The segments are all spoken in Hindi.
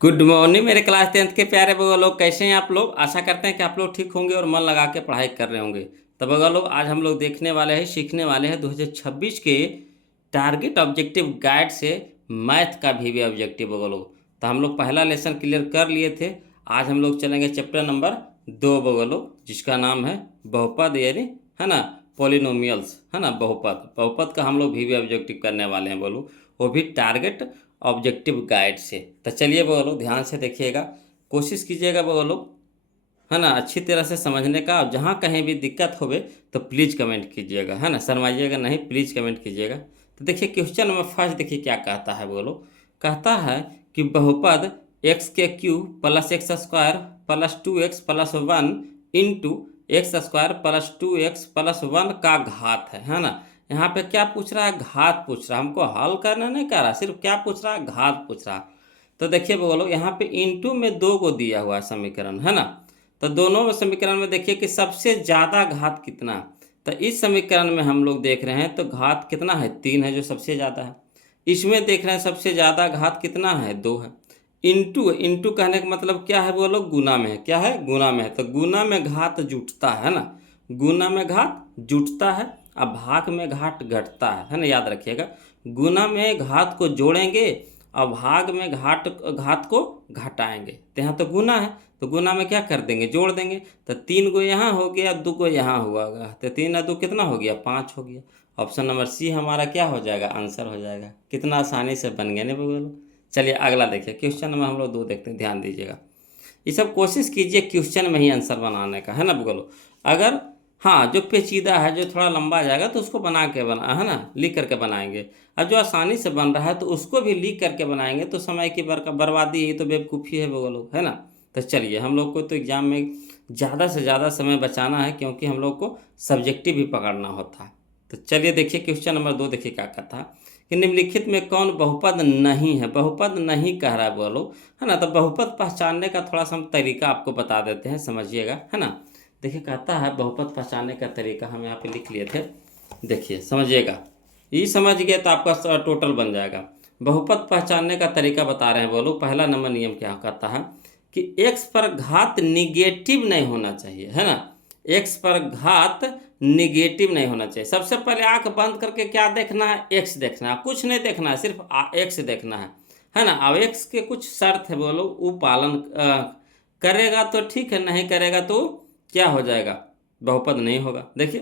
गुड मॉर्निंग मेरे क्लास 10th के प्यारे बगल लोग, कैसे हैं आप लोग। आशा करते हैं कि आप लोग ठीक होंगे और मन लगा के पढ़ाई कर रहे होंगे। तो बगल लोग, आज हम लोग देखने वाले हैं, सीखने वाले हैं 2026 के टारगेट ऑब्जेक्टिव गाइड से मैथ का भी ऑब्जेक्टिव बगल लोग। तो हम लोग पहला लेसन क्लियर कर लिए थे। आज हम लोग चलेंगे चैप्टर नंबर 2 बगल लोग, जिसका नाम है बहुपद, यानी है ना पॉलिनोमियल्स, है ना बहुपद। बहुपद का हम लोग भी ऑब्जेक्टिव करने वाले हैं बोलो, वो भी टारगेट ऑब्जेक्टिव गाइड से। तो चलिए बोलो, ध्यान से देखिएगा, कोशिश कीजिएगा बोलो, है ना अच्छी तरह से समझने का। और जहाँ कहीं भी दिक्कत होवे तो प्लीज़ कमेंट कीजिएगा, है ना शर्माइएगा नहीं, प्लीज़ कमेंट कीजिएगा। तो देखिए क्वेश्चन नंबर फर्स्ट, देखिए क्या कहता है बोलो। कहता है कि बहुपद एक्स के cube plus x square plus 2x plus 1 into x square plus 2x plus 1 का घात है ना। यहाँ पे क्या पूछ रहा है, घात पूछ रहा है, हमको हल करना नहीं कह रहा, सिर्फ क्या पूछ रहा है, घात पूछ रहा। तो देखिए बोलो, यहाँ पे इंटू में 2 को दिया हुआ है समीकरण, है ना। तो दोनों समीकरण में देखिए कि सबसे ज़्यादा घात कितना। तो इस समीकरण में हम लोग देख रहे हैं तो घात कितना है, 3 है जो सबसे ज़्यादा है। इसमें देख रहे हैं सबसे ज़्यादा घात कितना है, 2 है। इंटू इंटू कहने का मतलब क्या है बोलो, गुना में है। क्या है, गुना में है। तो गुना में घात जुटता है ना, गुना में घात जुटता है, अब भाग में घात घटता है ना, याद रखिएगा। गुना में घात को जोड़ेंगे और भाग में घात घात को घटाएंगे। तो यहाँ तो गुना है, तो गुना में क्या कर देंगे, जोड़ देंगे। तो 3 को यहाँ हो गया, 2 को यहाँ हुआ, तो 3 और 2 कितना हो गया, 5 हो गया। ऑप्शन नंबर सी हमारा क्या हो जाएगा, आंसर हो जाएगा। कितना आसानी से बन गया नहीं बोलो। चलिए अगला देखिए, क्वेश्चन नंबर हम लोग 2 देखते हैं, ध्यान दीजिएगा। ये सब कोशिश कीजिए क्वेश्चन में ही आंसर बनाने का, है ना बोलो। अगर हाँ जो पेचीदा है, जो थोड़ा लंबा जाएगा तो उसको बना के बना, है ना, लिख करके बनाएंगे। अब जो आसानी से बन रहा है तो उसको भी लिख करके बनाएंगे, तो समय की बर्बादी, यही तो बेवकूफ़ी है वो लोग, है ना। तो चलिए, हम लोग को तो एग्जाम में ज़्यादा से ज़्यादा समय बचाना है, क्योंकि हम लोग को सब्जेक्टिव भी पकड़ना होता है। तो चलिए देखिए क्वेश्चन नंबर 2, देखिए क्या कहता है कि निम्नलिखित में कौन बहुपद नहीं है। बहुपद नहीं कह रहा है बोलो, है ना। तो बहुपद पहचानने का थोड़ा सा हम तरीका आपको बता देते हैं, समझिएगा, है ना। देखिए कहता है बहुपद पहचानने का तरीका हम यहाँ पे लिख लिए थे, देखिए समझिएगा। ये समझ गए तो आपका टोटल बन जाएगा। बहुपद पहचानने का तरीका बता रहे हैं बोलो। पहला नंबर नियम क्या कहता है कि x पर घात निगेटिव नहीं होना चाहिए, है ना। x पर घात निगेटिव नहीं होना चाहिए। सबसे पहले आंख बंद करके क्या देखना है, x देखना है, कुछ नहीं देखना है, सिर्फ x देखना है ना। अब x के कुछ शर्त है बोलो, वो पालन करेगा तो ठीक है, नहीं करेगा तो क्या हो जाएगा, बहुपद नहीं होगा। देखिए,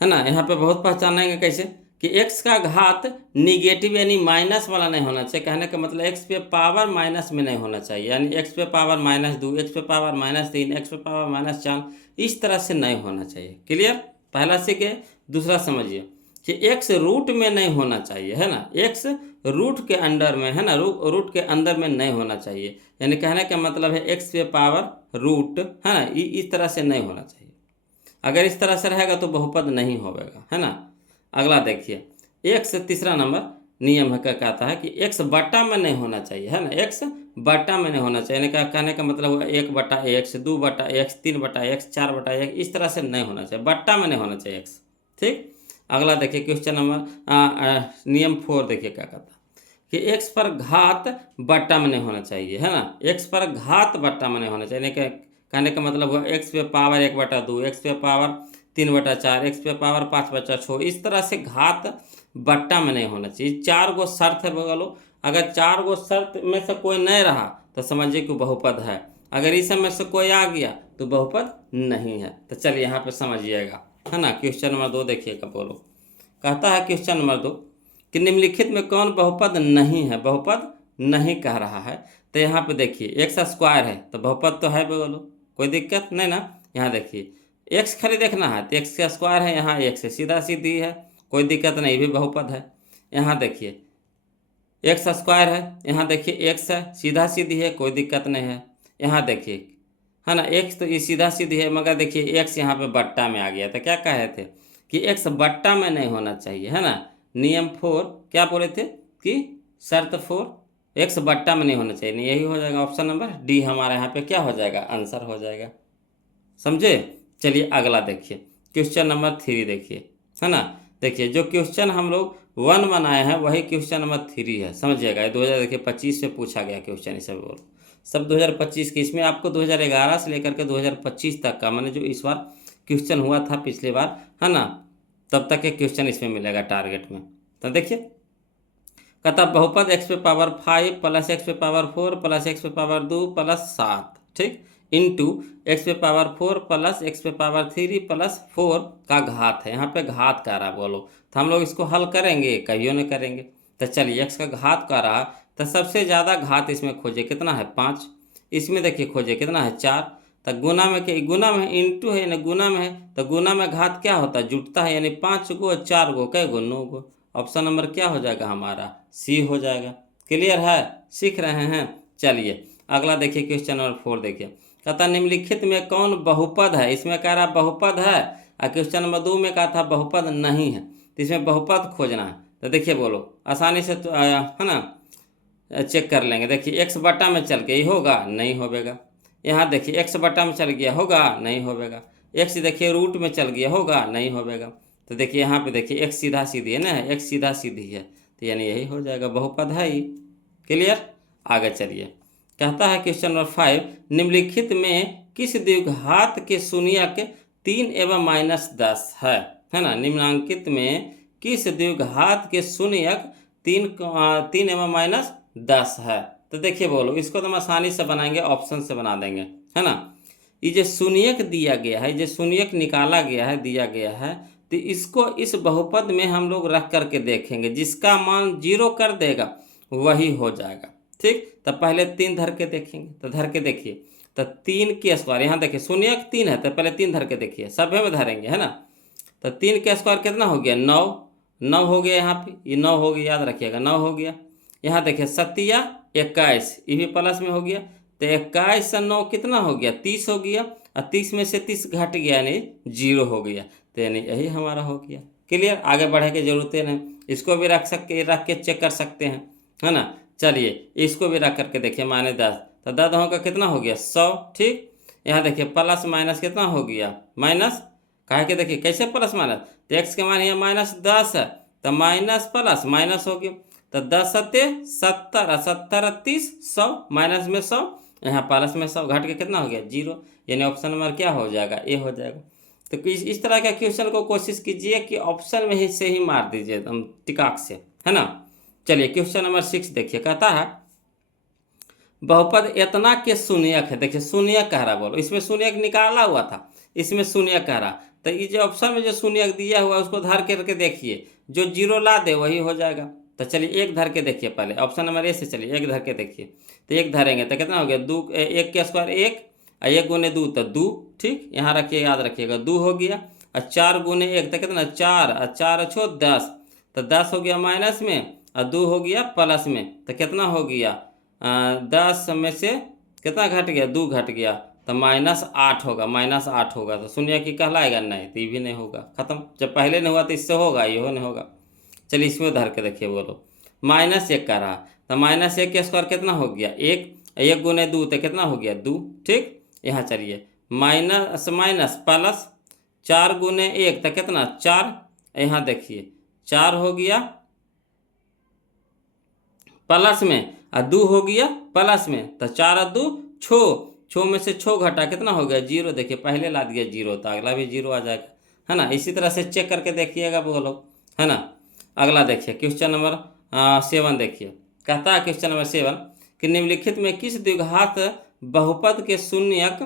है ना, यहाँ पे बहुत पहचानेंगे कैसे कि x का घात निगेटिव यानी माइनस वाला नहीं होना चाहिए। कहने का मतलब x पे पावर माइनस में नहीं होना चाहिए, यानी x पे पावर -2, x पे पावर -3, x पे पावर -4, इस तरह से नहीं होना चाहिए। क्लियर, पहला सीखे। दूसरा समझिए कि x रूट में नहीं होना चाहिए, है ना। x रूट के अंडर में, है ना, रूट के अंदर में नहीं होना चाहिए। यानी कहने का मतलब है x पे पावर रूट, है ना, इस तरह से नहीं होना चाहिए। अगर इस तरह से रहेगा तो बहुपद नहीं होगा, है ना। अगला देखिए, एक्स, तीसरा नंबर नियम है क्या कहता है कि एक्स बट्टा में नहीं होना चाहिए, है ना। एक्स बट्टा में नहीं होना चाहिए, यानी कहने का मतलब हुआ 1/x, 2/x, 3/x, 4/x, इस तरह से नहीं होना चाहिए, बट्टा में नहीं होना चाहिए एक्स। ठीक। अगला देखिए क्वेश्चन नंबर नियम 4, देखिए क्या कहता है कि एक्स पर घात बट्टा में नहीं होना चाहिए, है ना। एक्स पर घात बट्टा में नहीं होना चाहिए, यानी कहने का मतलब हुआ एक्स पे पावर 1/2, एक्स पे पावर 3/4, एक्स पे पावर 5/6, इस तरह से घात बट्टा में नहीं होना चाहिए। 4 गो शर्त है बोलो। अगर 4 गो शर्त में से कोई नहीं रहा तो समझिए कि बहुपद है। अगर इस में से कोई आ गया तो बहुपद नहीं है। तो चलिए यहाँ पे समझिएगा, है ना। क्वेश्चन नंबर 2 देखिएगा बोलो। कहता है क्वेश्चन नंबर 2 कि निम्नलिखित में कौन बहुपद नहीं है। बहुपद नहीं कह रहा है, तो यहाँ पे देखिए एक्स स्क्वायर है तो बहुपद तो है बोलो, कोई दिक्कत नहीं ना। यहाँ देखिए एक्स खाली देखना है तो एक्स का स्क्वायर है, यहाँ एक्स सीधा सीधी है, कोई दिक्कत नहीं, भी बहुपद है। यहाँ देखिए एक्स स्क्वायर है, यहाँ देखिए एक्स है, सीधा सीधी है, कोई दिक्कत नहीं है। यहाँ देखिए, है ना, एक्स तो ये सीधा सीधी है, मगर देखिए एक्स यहाँ पे बट्टा में आ गया। तो क्या कहे थे कि एक्स बट्टा में नहीं होना चाहिए, है ना। नियम 4 क्या बोले थे कि शर्त 4 एक्स बट्टा में नहीं होना चाहिए, नहीं, यही हो जाएगा। ऑप्शन नंबर डी हमारा यहाँ पे क्या हो जाएगा, आंसर हो जाएगा। समझे। चलिए अगला देखिए, क्वेश्चन नंबर 3 देखिए, है ना। देखिए जो क्वेश्चन हम लोग वन बनाए हैं वही क्वेश्चन नंबर 3 है, समझिएगा। ये 2025 में पूछा गया क्वेश्चन, इसे बोल सब 2025 के। इसमें आपको 2011 से लेकर के 2025 तक का, मैंने जो इस बार क्वेश्चन हुआ था पिछली बार, है ना, तब तक के क्वेश्चन इसमें मिलेगा टारगेट में। तो देखिए, कहता बहुपद x पे पावर 5 प्लस x पे पावर 4 प्लस x पे पावर 2 प्लस 7, ठीक, इंटू x पे पावर 4 प्लस x पे पावर 3 प्लस 4 का घात है। यहाँ पे घात का रहा बोलो, तो हम लोग इसको हल करेंगे, कहियो नहीं करेंगे। तो चलिए, x का घात का रहा, तो सबसे ज़्यादा घात इसमें खोजे, कितना है 5, इसमें देखिए खोजे कितना है 4। तो गुना में क्या, गुना में इंटू है ना, गुना में है, तो गुना में घात क्या होता है, जुटता है, यानी 5 गो 4 गो कै गो 9 गो। ऑप्शन नंबर क्या हो जाएगा हमारा, सी हो जाएगा। क्लियर है, सीख रहे हैं। चलिए अगला देखिए, क्वेश्चन नंबर 4 देखिए। कहता निम्नलिखित में कौन बहुपद है, इसमें कह रहा बहुपद है, और क्वेश्चन नंबर 2 में कहा था बहुपद नहीं है, तो इसमें बहुपद खोजना है। तो देखिए बोलो, आसानी से है ना चेक कर लेंगे। देखिए एक्स बटा में चल के, ये होगा नहीं होगा। यहाँ देखिए एक्स बटा में चल गया, होगा नहीं होगा। एक्स देखिए रूट में चल गया, होगा नहीं होगा। तो देखिए यहाँ पे देखिए एक्स सीधा सीधी है ना, एक्स सीधा सीधी है, तो यानी यही हो जाएगा, बहुपद है ही। क्लियर, आगे चलिए। कहता है क्वेश्चन नंबर 5, निम्नलिखित में किस द्विघात के शून्यक 3 एवं -10 है ना। निम्नांकित में किस द्विघात के शून्यक 3 एवं -10 है। तो देखिए बोलो, इसको तो हम आसानी से बनाएंगे, ऑप्शन से बना देंगे, है ना। ये जो शून्यक दिया गया है, जो शून्यक निकाला गया है, दिया गया है, तो इसको इस बहुपद में हम लोग रख करके देखेंगे, जिसका मान 0 कर देगा वही हो जाएगा, ठीक। तो पहले 3 धर के देखेंगे, तो धर के देखिए, तो 3 के स्क्वायर, यहाँ देखिए शून्यक 3 है, तो पहले 3 धर के देखिए, सभ्य में धरेंगे, है ना। तो 3 के स्क्वायर कितना हो गया, 9 हो गया, यहाँ पे ये 9 हो गया, याद रखिएगा 9 हो गया। यहाँ देखिए 7 21, ये भी प्लस में हो गया, तो 21 से 9 कितना हो गया, 30 हो गया, और 30 में से 30 घट गया, यानी 0 हो गया, तो यानी यही हमारा हो गया। क्लियर, आगे बढ़े की जरूरत नहीं, इसको भी रख के चेक कर सकते हैं, है ना। चलिए इसको भी रख करके देखिए, -10, तो 10 होगा कितना हो गया 100, ठीक। यहाँ देखिए प्लस माइनस कितना हो गया, माइनस, कहा कि देखिए कैसे प्लस माइनस, तो एक्स के मान यहाँ -10 है, तो माइनस प्लस माइनस हो गया, तो 10 सत्ते 70, 70 30, 100, माइनस में 100, यहाँ प्लस में 100, घट के कितना हो गया 0, यानी ऑप्शन नंबर क्या हो जाएगा, ए हो जाएगा। तो इस तरह का क्वेश्चन को कोशिश कीजिए कि ऑप्शन में ही से ही मार दीजिए एकदम टिकाक से, है ना। चलिए क्वेश्चन नंबर 6 देखिए। कहता है बहुपद इतना के शून्यक है, देखिए शून्यक कह रहा, बोलो इसमें शून्यक निकाला हुआ था, इसमें शून्यक कह रहा, तो ये जो ऑप्शन में जो शून्यक दिया हुआ है उसको धर करके देखिए, जो 0 ला दे वही हो जाएगा। तो चलिए एक धर के देखिए, पहले ऑप्शन नंबर ए से चलिए, एक धर के देखिए, तो एक धरेंगे तो कितना हो गया 2, 1 के स्क्वायर 1, और 1 गुने 2 तो 2, ठीक, यहाँ रखिए, याद रखिएगा 2 हो गया, और 4 गुने 1 तो कितना 4, और 4 छो 10, तो 10 हो गया माइनस में, और 2 हो गया प्लस में, तो कितना हो गया 10 में से कितना घट गया, 2 घट गया, तो -8 होगा, -8 होगा, तो शून्य की कहलाएगा नहीं, तो ये भी नहीं होगा, खत्म। जब पहले नहीं हुआ तो इससे होगा, ये हो नहीं होगा। चलिए इसमें धर के देखिए, बोलो -1 का रहा, तो -1 के स्क्वायर कितना हो गया 1, 1 गुने 2 तो कितना हो गया 2, ठीक। यहाँ चलिए माइनस माइनस प्लस, 4 गुने 1 तो कितना 4, यहाँ देखिए 4 हो गया प्लस में, और 2 हो गया प्लस में, तो 4 और 2 छो में से 6 घटा कितना हो गया 0, देखिए पहले ला दिया 0, तो अगला भी 0 आ जाएगा, है ना। इसी तरह से चेक करके देखिएगा बोलो, है ना। अगला देखिए क्वेश्चन नंबर 7 देखिए। कहता है क्वेश्चन नंबर 7 कि निम्नलिखित में किस द्विघात बहुपद के शून्यक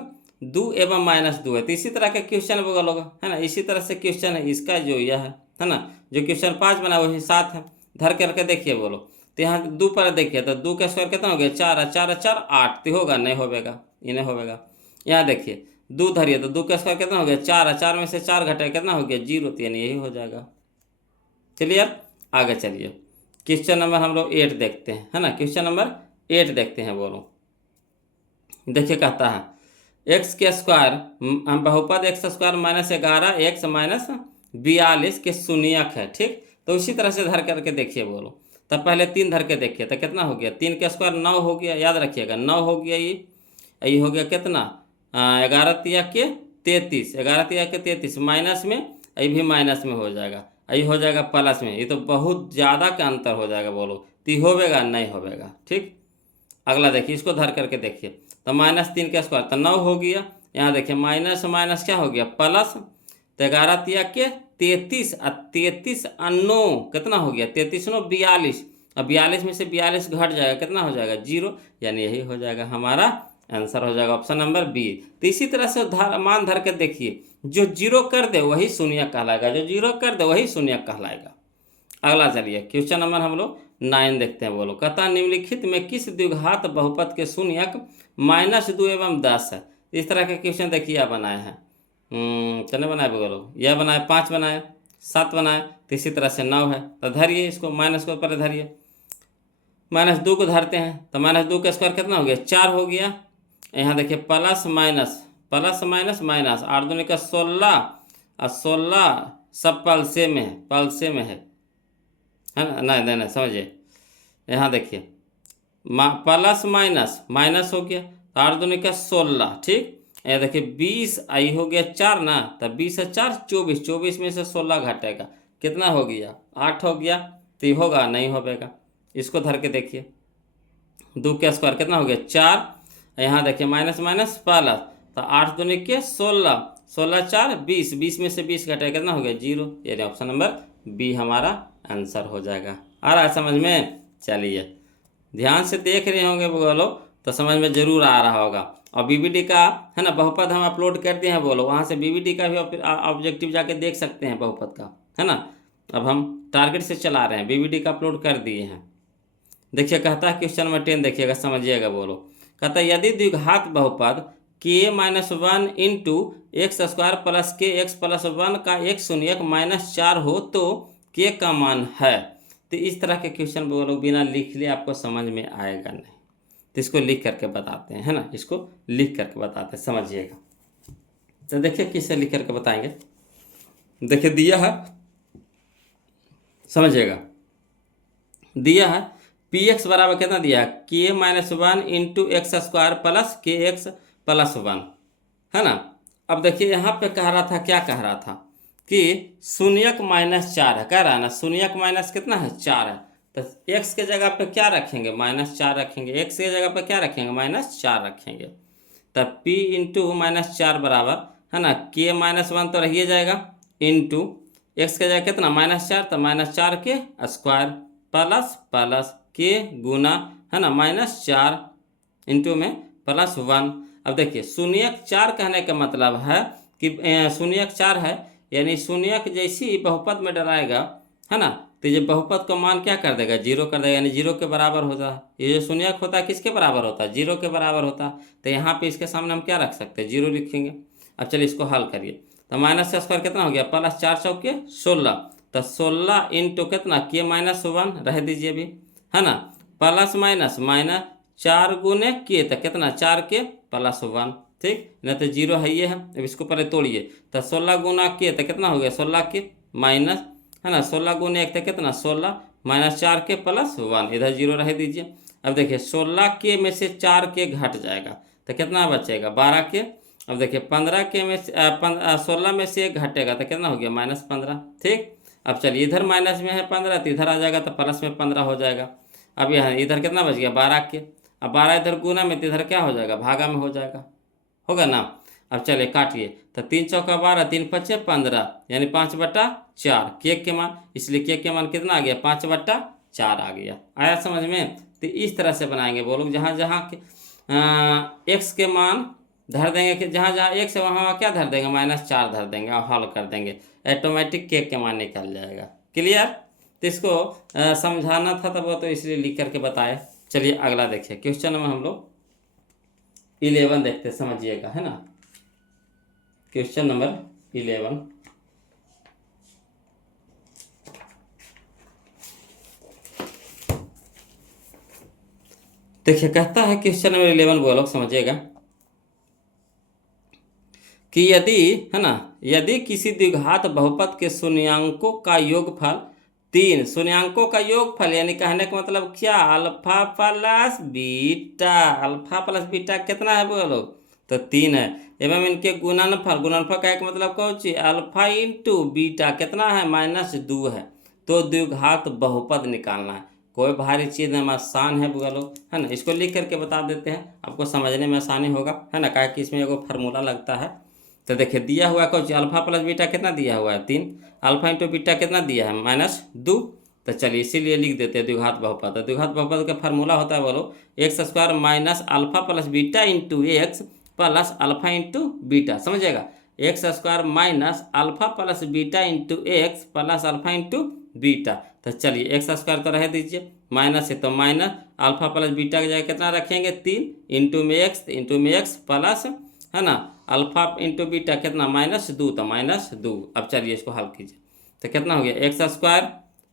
2 एवं -2 है। तो इसी तरह का क्वेश्चन बोलोगा, है ना, इसी तरह से क्वेश्चन है इसका, जो यह है ना, जो क्वेश्चन 5 बना वही 7 है, धर करके देखिए बोलो। तो यहाँ 2 पर देखिए, तो 2 का स्क्वायर कितना हो गया 4, 4 4 8, तो होगा नहीं होगा, ये नहीं होगा। यहाँ देखिए 2 धरिए, तो 2 का स्क्वायर कितना हो गया 4, 4 में से 4 घटाए कितना हो गया 0, तो यानी यही हो जाएगा। क्लियर, आगे चलिए क्वेश्चन नंबर हम लोग 8 देखते हैं, है ना। क्वेश्चन नंबर 8 देखते हैं, बोलो देखिए। कहता है एक्स के स्क्वायर, हम बहुपद x² -11 x -42 के शून्यक है, ठीक। तो उसी तरह से धर करके देखिए, बोलो तब पहले 3 धर के देखिए, तो कितना हो गया 3 के स्क्वायर 9 हो गया, याद रखिएगा 9 हो गया, ये हो गया कितना 11 तिया के 33, 11 तिया के 33, माइनस में ये भी माइनस में हो जाएगा, आई हो जाएगा प्लस में, ये तो बहुत ज़्यादा का अंतर हो जाएगा। बोलो तो ये होवेगा नहीं होवेगा। ठीक, अगला देखिए, इसको धर करके देखिए। तो -3 का स्क्वायर तो 9 हो गया। यहाँ देखिए माइनस माइनस क्या हो गया प्लस, तो 11 तिया के 33 और 33 और 9 कितना हो गया 33 9 42। अब 42 में से 42 घट जाएगा, कितना हो जाएगा 0, यानी यही हो जाएगा हमारा आंसर, हो जाएगा ऑप्शन नंबर बी। तो इसी तरह से मान धर के देखिए, जो 0 कर दे वही शून्य कहलाएगा, जो 0 कर दे वही शून्य कहलाएगा। अगला चलिए क्वेश्चन नंबर हम लोग 9 देखते हैं। बोलो कथा निम्नलिखित में किस द्विघात बहुपद के शून्यक -2 एवं 10 है। इस तरह के क्वेश्चन देखिए आप बनाए हैं। कितने बनाए बोलो, यह बनाए 5 बनाए, 7 बनाए, तो इसी तरह से 9 है। तो धरिए इसको, माइनस को ऊपर धरिए, -2 को धरते हैं। तो -2 का स्क्वायर कितना हो गया 4 हो गया। यहाँ देखिए plus minus plus minus minus 8 दूनी का 16 और 16 सब पलसे में है, पलसे में है ना। नहीं नहीं समझिए, यहाँ देखिए प्लस माइनस माइनस हो गया, तो 8 दूनी का 16। ठीक, यहाँ देखिए 20 आई हो गया 4 ना, तो 20 है 4 24, 24 में से 16 घटेगा, कितना हो गया 8 हो गया। तो ये होगा नहीं होगा। इसको धर के देखिए, 2 का स्क्वायर कितना हो गया 4। यहाँ देखिए माइनस माइनस प्लस, तो 8 दूनी के 16, 16 4 20, 20 में से 20 घटेगा, कितना हो गया 0, यानी ऑप्शन नंबर बी हमारा आंसर हो जाएगा। आ रहा है समझ में? चलिए ध्यान से देख रहे होंगे बोलो तो समझ में जरूर आ रहा होगा। और बीबीडी का है ना बहुपद हम अपलोड कर दिए हैं, बोलो वहाँ से बीबीडी का भी ऑब्जेक्टिव जाके देख सकते हैं बहुपद का, है ना। अब हम टारगेट से चला रहे हैं, बीबीडी का अपलोड कर दिए हैं। देखिए कहता है क्वेश्चन नंबर 10 देखिएगा, समझिएगा। बोलो कहता है यदि द्विघात बहुपद k-1 into x square plus के एक्स प्लस 1 का एक शून्यक -4 हो तो k का मान है। तो इस तरह के क्वेश्चन बोलो बिना लिख लिए आपको समझ में आएगा नहीं, तो इसको लिख करके बताते हैं, है ना। इसको लिख करके बताते हैं, समझिएगा। तो देखिए किससे लिख करके बताएंगे। देखिए दिया है, समझिएगा, दिया है px बराबर कितना दिया है k-1 into x square plus के एक्स प्लस 1, है ना। अब देखिए यहाँ पे कह रहा था, क्या कह रहा था कि शून्यक -4 है, कह रहा है ना शून्यक माइनस कितना है 4 है। तो x के जगह पे क्या रखेंगे -4 रखेंगे, x के जगह पे क्या रखेंगे -4 रखेंगे। तब p इंटू -4 बराबर है ना k-1 तो रहिए जाएगा इंटू एक्स के जगह कितना -4, तो -4 के स्क्वायर प्लस प्लस के गुना है ना -4 इंटू में +1। अब देखिए शून्यक 4 कहने का मतलब है कि शून्यक 4 है, यानी शून्यक जैसे ही बहुपद में डराएगा, है ना, तो ये बहुपद का मान क्या कर देगा 0 कर देगा, यानी 0 के बराबर होता है। ये जो शून्यक होता है किसके बराबर होता है 0 के बराबर होता है। तो यहाँ पे इसके सामने हम क्या रख सकते हैं 0 लिखेंगे। अब चलिए इसको हल करिए। तो माइनस का स्क्वायर कितना हो गया +4 चौके 16, तो 16 इंटू कितना k-1 रह दीजिए अभी, है ना, प्लस माइनस माइनस 4 गुने के, तो कितना 4 के +1। ठीक, नहीं तो 0 है ये है। अब इसको पहले तोड़िए, तो 16 गुना के तो कितना हो गया 16 के माइनस, है ना, 16 गुने 1 तो कितना 16 -4 के +1, इधर 0 रह दीजिए। अब देखिए 16 के में से 4 के घट जाएगा, तो कितना बचेगा 12 के। अब देखिए 15 के में 16 में से 1 घटेगा, तो कितना हो गया -15। ठीक, अब चलिए इधर माइनस में है 15, तो इधर आ जाएगा तो प्लस में 15 हो जाएगा। अब यहाँ इधर कितना बच गया 12 के, अब 12 इधर गुना में, तो इधर क्या हो जाएगा भागा में हो जाएगा, होगा ना। अब चलिए काटिए, तो 3 चौका 12, 3 पच्चे 15, यानी 5/4 केक के मान, इसलिए केक के मान कितना आ गया 5/4 आ गया। आया समझ में? तो इस तरह से बनाएंगे वो लोग, जहाँ जहाँ के एक्स के मान धर देंगे, कि जहाँ जहाँ एक्स है वहाँ क्या धर देंगे -4 धर देंगे और हल कर देंगे, ऑटोमेटिक केक के मान निकल जाएगा। क्लियर? तो इसको समझाना था तब, तो इसलिए लिख करके बताए। चलिए अगला देखिए, क्वेश्चन में हम लोग 11 देखते, समझिएगा, है ना। क्वेश्चन नंबर 11 देखिए, कहता है क्वेश्चन नंबर 11 बोलो समझिएगा कि यदि, है ना, यदि किसी द्विघात बहुपद के शून्यांकों का योगफल 3, शून्यांकों का योगफल यानी कहने का मतलब क्या, alpha plus beta, alpha plus beta कितना है बोलो तो 3 है। एवं इनके गुणनफल, गुणनफल का एक मतलब कौन सी, अल्फा इंटू बीटा कितना है, -2 है। तो द्विघात बहुपद निकालना है। कोई भारी चीज़ में आसान है बुआ लोग, है ना। इसको लिख करके बता देते हैं, आपको समझने में आसानी होगा, है ना। क्या कि इसमें एगो फार्मूला लगता है। तो देखिए दिया हुआ कौन सी, अल्फा प्लस बीटा कितना दिया हुआ है, 3। अल्फा इंटू बीटा कितना दिया है, -2। तो चलिए इसीलिए लिख देते हैं द्विघात बहुपद। तो द्विघात बहुपद का फार्मूला होता है बोलो, x² minus alpha plus beta into x plus alpha into beta, समझिएगा। x² minus alpha plus beta into x plus alpha into beta. तो चलिए x² तो रह दीजिए, माइनस है तो माइनस, अल्फा प्लस बीटा की जगह कितना रखेंगे, 3 इंटू में एक्स प्लस, है ना, अल्फा इंटू बीटा कितना, -2, तो -2। अब चलिए इसको हल कीजिए, तो कितना हो गया, x²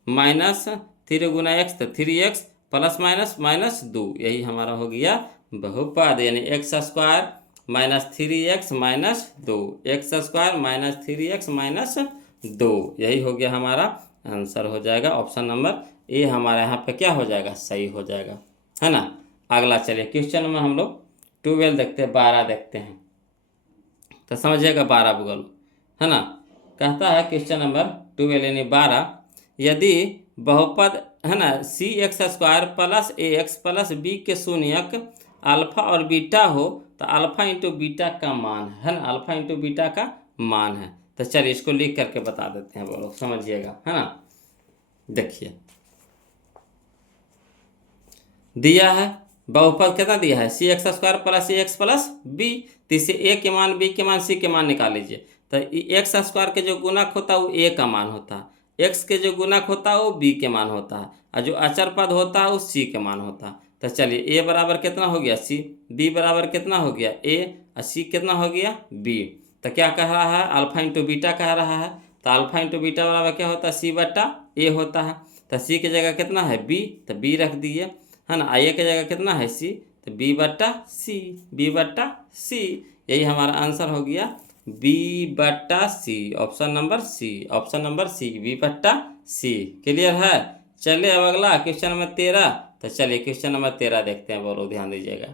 माइनस 3 गुना एक्स, तो 3x प्लस माइनस -2, यही हमारा हो गया बहुपद, यानी x² minus 3x -2, x² minus 3x -2, यही हो गया हमारा आंसर, हो जाएगा ऑप्शन नंबर ए हमारा यहाँ पे क्या हो जाएगा, सही हो जाएगा, है ना। अगला चलिए क्वेश्चन में हम लोग 12 देखते हैं, 12 देखते हैं। तो समझिएगा 12 बगल, है ना। कहता है क्वेश्चन नंबर 12 यानी 12, यदि बहुपद, है ना, cx² plus ax plus b के शून्यक अल्फा और बीटा हो तो अल्फा इंटू बीटा का मान है ना, अल्फा इंटू बीटा का मान है। तो चलिए इसको लिख करके बता देते हैं, बोलो समझिएगा, है ना। देखिए दिया है बहुपद कितना दिया है, cx² plus ax plus b, तो इसे a के मान, b के मान, c के मान निकाल लीजिए। तो x² के जो गुणक होता है वो a का मान होता है, x के जो गुणक होता है वो b के मान होता है, और जो अचर पद होता है वो c के मान होता है। तो चलिए a बराबर कितना हो गया c, b बराबर कितना हो गया a, और c कितना हो गया b। तो क्या कह रहा है, अल्फा इंटू बीटा कह रहा है। तो अल्फा इंटू बीटा बराबर क्या होता है, c बटा a होता है। तो c की जगह कितना है b, तो b रख दिए, है ना। a की जगह कितना है c, तो b बटा c, यही हमारा आंसर हो गया b बटा c, option number C, option number C, b बटा c। क्लियर है। चलिए अब अगला क्वेश्चन नंबर 13। तो चलिए क्वेश्चन नंबर 13 देखते हैं, बोलो ध्यान दीजिएगा।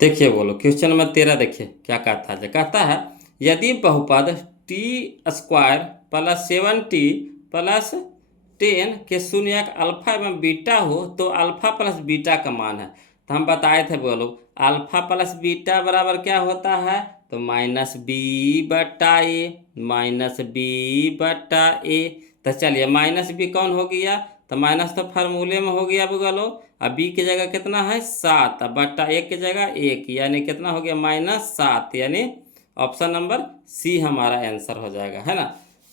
देखिए बोलो क्वेश्चन नंबर 13 देखिए क्या कहता है यदि बहुपद t² प्लस 7t प्लस 10 के शून्यक अल्फा एवं बीटा हो तो अल्फा प्लस बीटा का मान है। तो हम बताए थे बोलो, अल्फा प्लस बीटा बराबर क्या होता है, तो -b बटा a, तो चलिए -b कौन हो गया, तो माइनस तो फार्मूले में हो गया बोलो। अब b की जगह कितना है 7, बटा a की जगह 1, यानी कितना हो गया -7, यानी ऑप्शन नंबर सी हमारा आंसर हो जाएगा, है ना।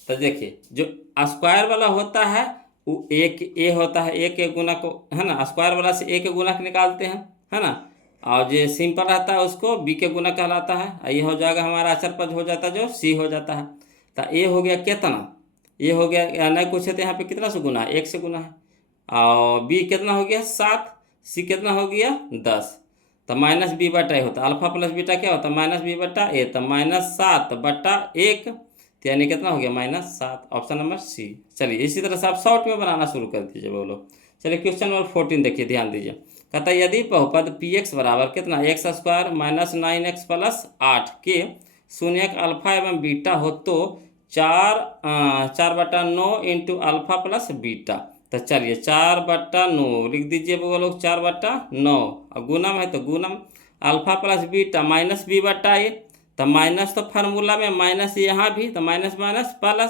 तो देखिए जो स्क्वायर वाला होता है वो एक ए होता है, एक गुणक, है ना, स्क्वायर वाला से ए के गुणक निकालते हैं, है ना। और जो सिंपल रहता है उसको बी के गुणक कहलाता है। ये हो जाएगा हमारा अचर पद हो जाता है जो सी हो जाता है। तो ए हो गया कितना, ये हो गया नहीं कुछ है, तो यहाँ पे कितना से गुना है, 1 से गुना है। और बी कितना हो गया 7, सी कितना हो गया 10। तो -b बटा ए होता है, अल्फा प्लस बीटा क्या होता है -b बटा ए, तो -7 बटा 1, तो यानी कितना हो गया -7, ऑप्शन नंबर सी। चलिए इसी तरह से आप शॉर्ट में बनाना शुरू कर दीजिए बोलो। चलिए क्वेश्चन नंबर 14 देखिए, ध्यान दीजिए। कहता है यदि बहुपद px बराबर कितना x² माइनस 9x प्लस 8 के शून्यक अल्फा एवं बीटा हो तो 4/9 इंटू अल्फा प्लस बीटा। तो चलिए 4/9 लिख दीजिए बोलो, 4/9, और गुणम है तो गुणम अल्फा प्लस बीटा -b बटा ए, तो माइनस तो फार्मूला में माइनस यहाँ भी, तो माइनस माइनस प्लस,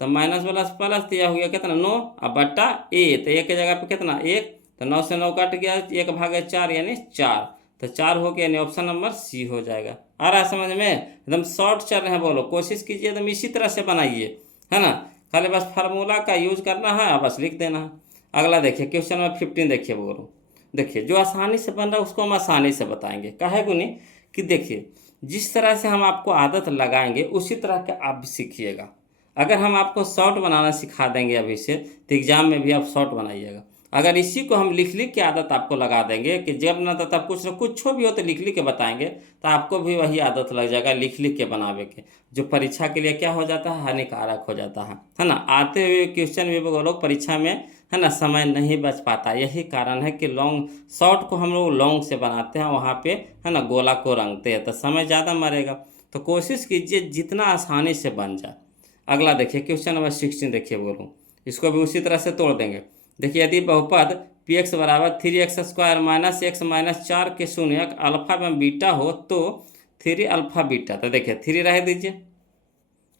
तो माइनस प्लस प्लस, तो यह हो गया कितना 9, अब बटा ए, तो एक की जगह पे कितना 1, तो 9 से 9 कट गया, 1/4 यानी 4, तो 4 हो गया, यानी ऑप्शन नंबर सी हो जाएगा। आ रहा है समझ में, एकदम शॉर्ट चल रहे हैं बोलो, कोशिश कीजिए एकदम इसी तरह से बनाइए, है ना। खाली बस फार्मूला का यूज करना है, बस लिख देना है। अगला देखिए क्वेश्चन नंबर 15 देखिए बोलो। देखिए जो आसानी से बन रहा है उसको हम आसानी से बताएंगे, काहे को नहीं कि देखिए जिस तरह से हम आपको आदत लगाएंगे उसी तरह के आप भी सीखिएगा। अगर हम आपको शॉर्ट बनाना सिखा देंगे अभी से, तो एग्जाम में भी आप शॉर्ट बनाइएगा। अगर इसी को हम लिख लिख के आदत आपको लगा देंगे कि जब ना तब कुछ ना कुछ भी हो तो लिख लिख के बताएंगे, तो आपको भी वही आदत लग जाएगा लिख लिख के बनावे के, जो परीक्षा के लिए क्या हो जाता है, हानिकारक हो जाता है ना। आते हुए क्वेश्चन भी वो लोग परीक्षा में, है ना, समय नहीं बच पाता। यही कारण है कि लॉन्ग शॉर्ट को हम लोग लॉन्ग से बनाते हैं, वहाँ पे है ना गोला को रंगते हैं, तो समय ज़्यादा मरेगा। तो कोशिश कीजिए जितना आसानी से बन जाए। अगला देखिए क्वेश्चन नंबर 16 देखिए बोलूँ, इसको भी उसी तरह से तोड़ देंगे। देखिए यदि बहुपद पी एक्स बराबर 3x² माइनस एक्स माइनस 4 के शून्यक अल्फा एवं बीटा हो तो 3 अल्फा बीटा, तो देखिए 3 रह दीजिए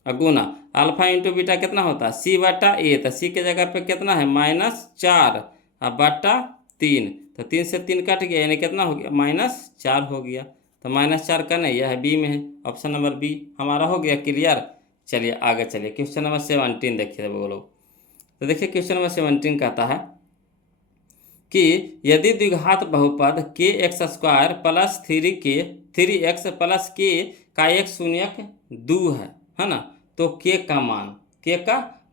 और गुना अल्फा इंटू बीटा कितना होता है c/a, तो c के जगह पे कितना है -4 और बटा 3, तो 3 से 3 कट गया यानी कितना हो गया -4 हो गया। तो -4 का नहीं, यह है बी में है, ऑप्शन नंबर बी हमारा हो गया क्लियर। चलिए आगे चलिए क्वेश्चन नंबर 17 देखिए बोलो। तो देखिए क्वेश्चन नंबर 17 कहता है कि यदि द्विघात बहुपद kx² plus 3x plus k का एक शून्यक 2 है ना, तो k का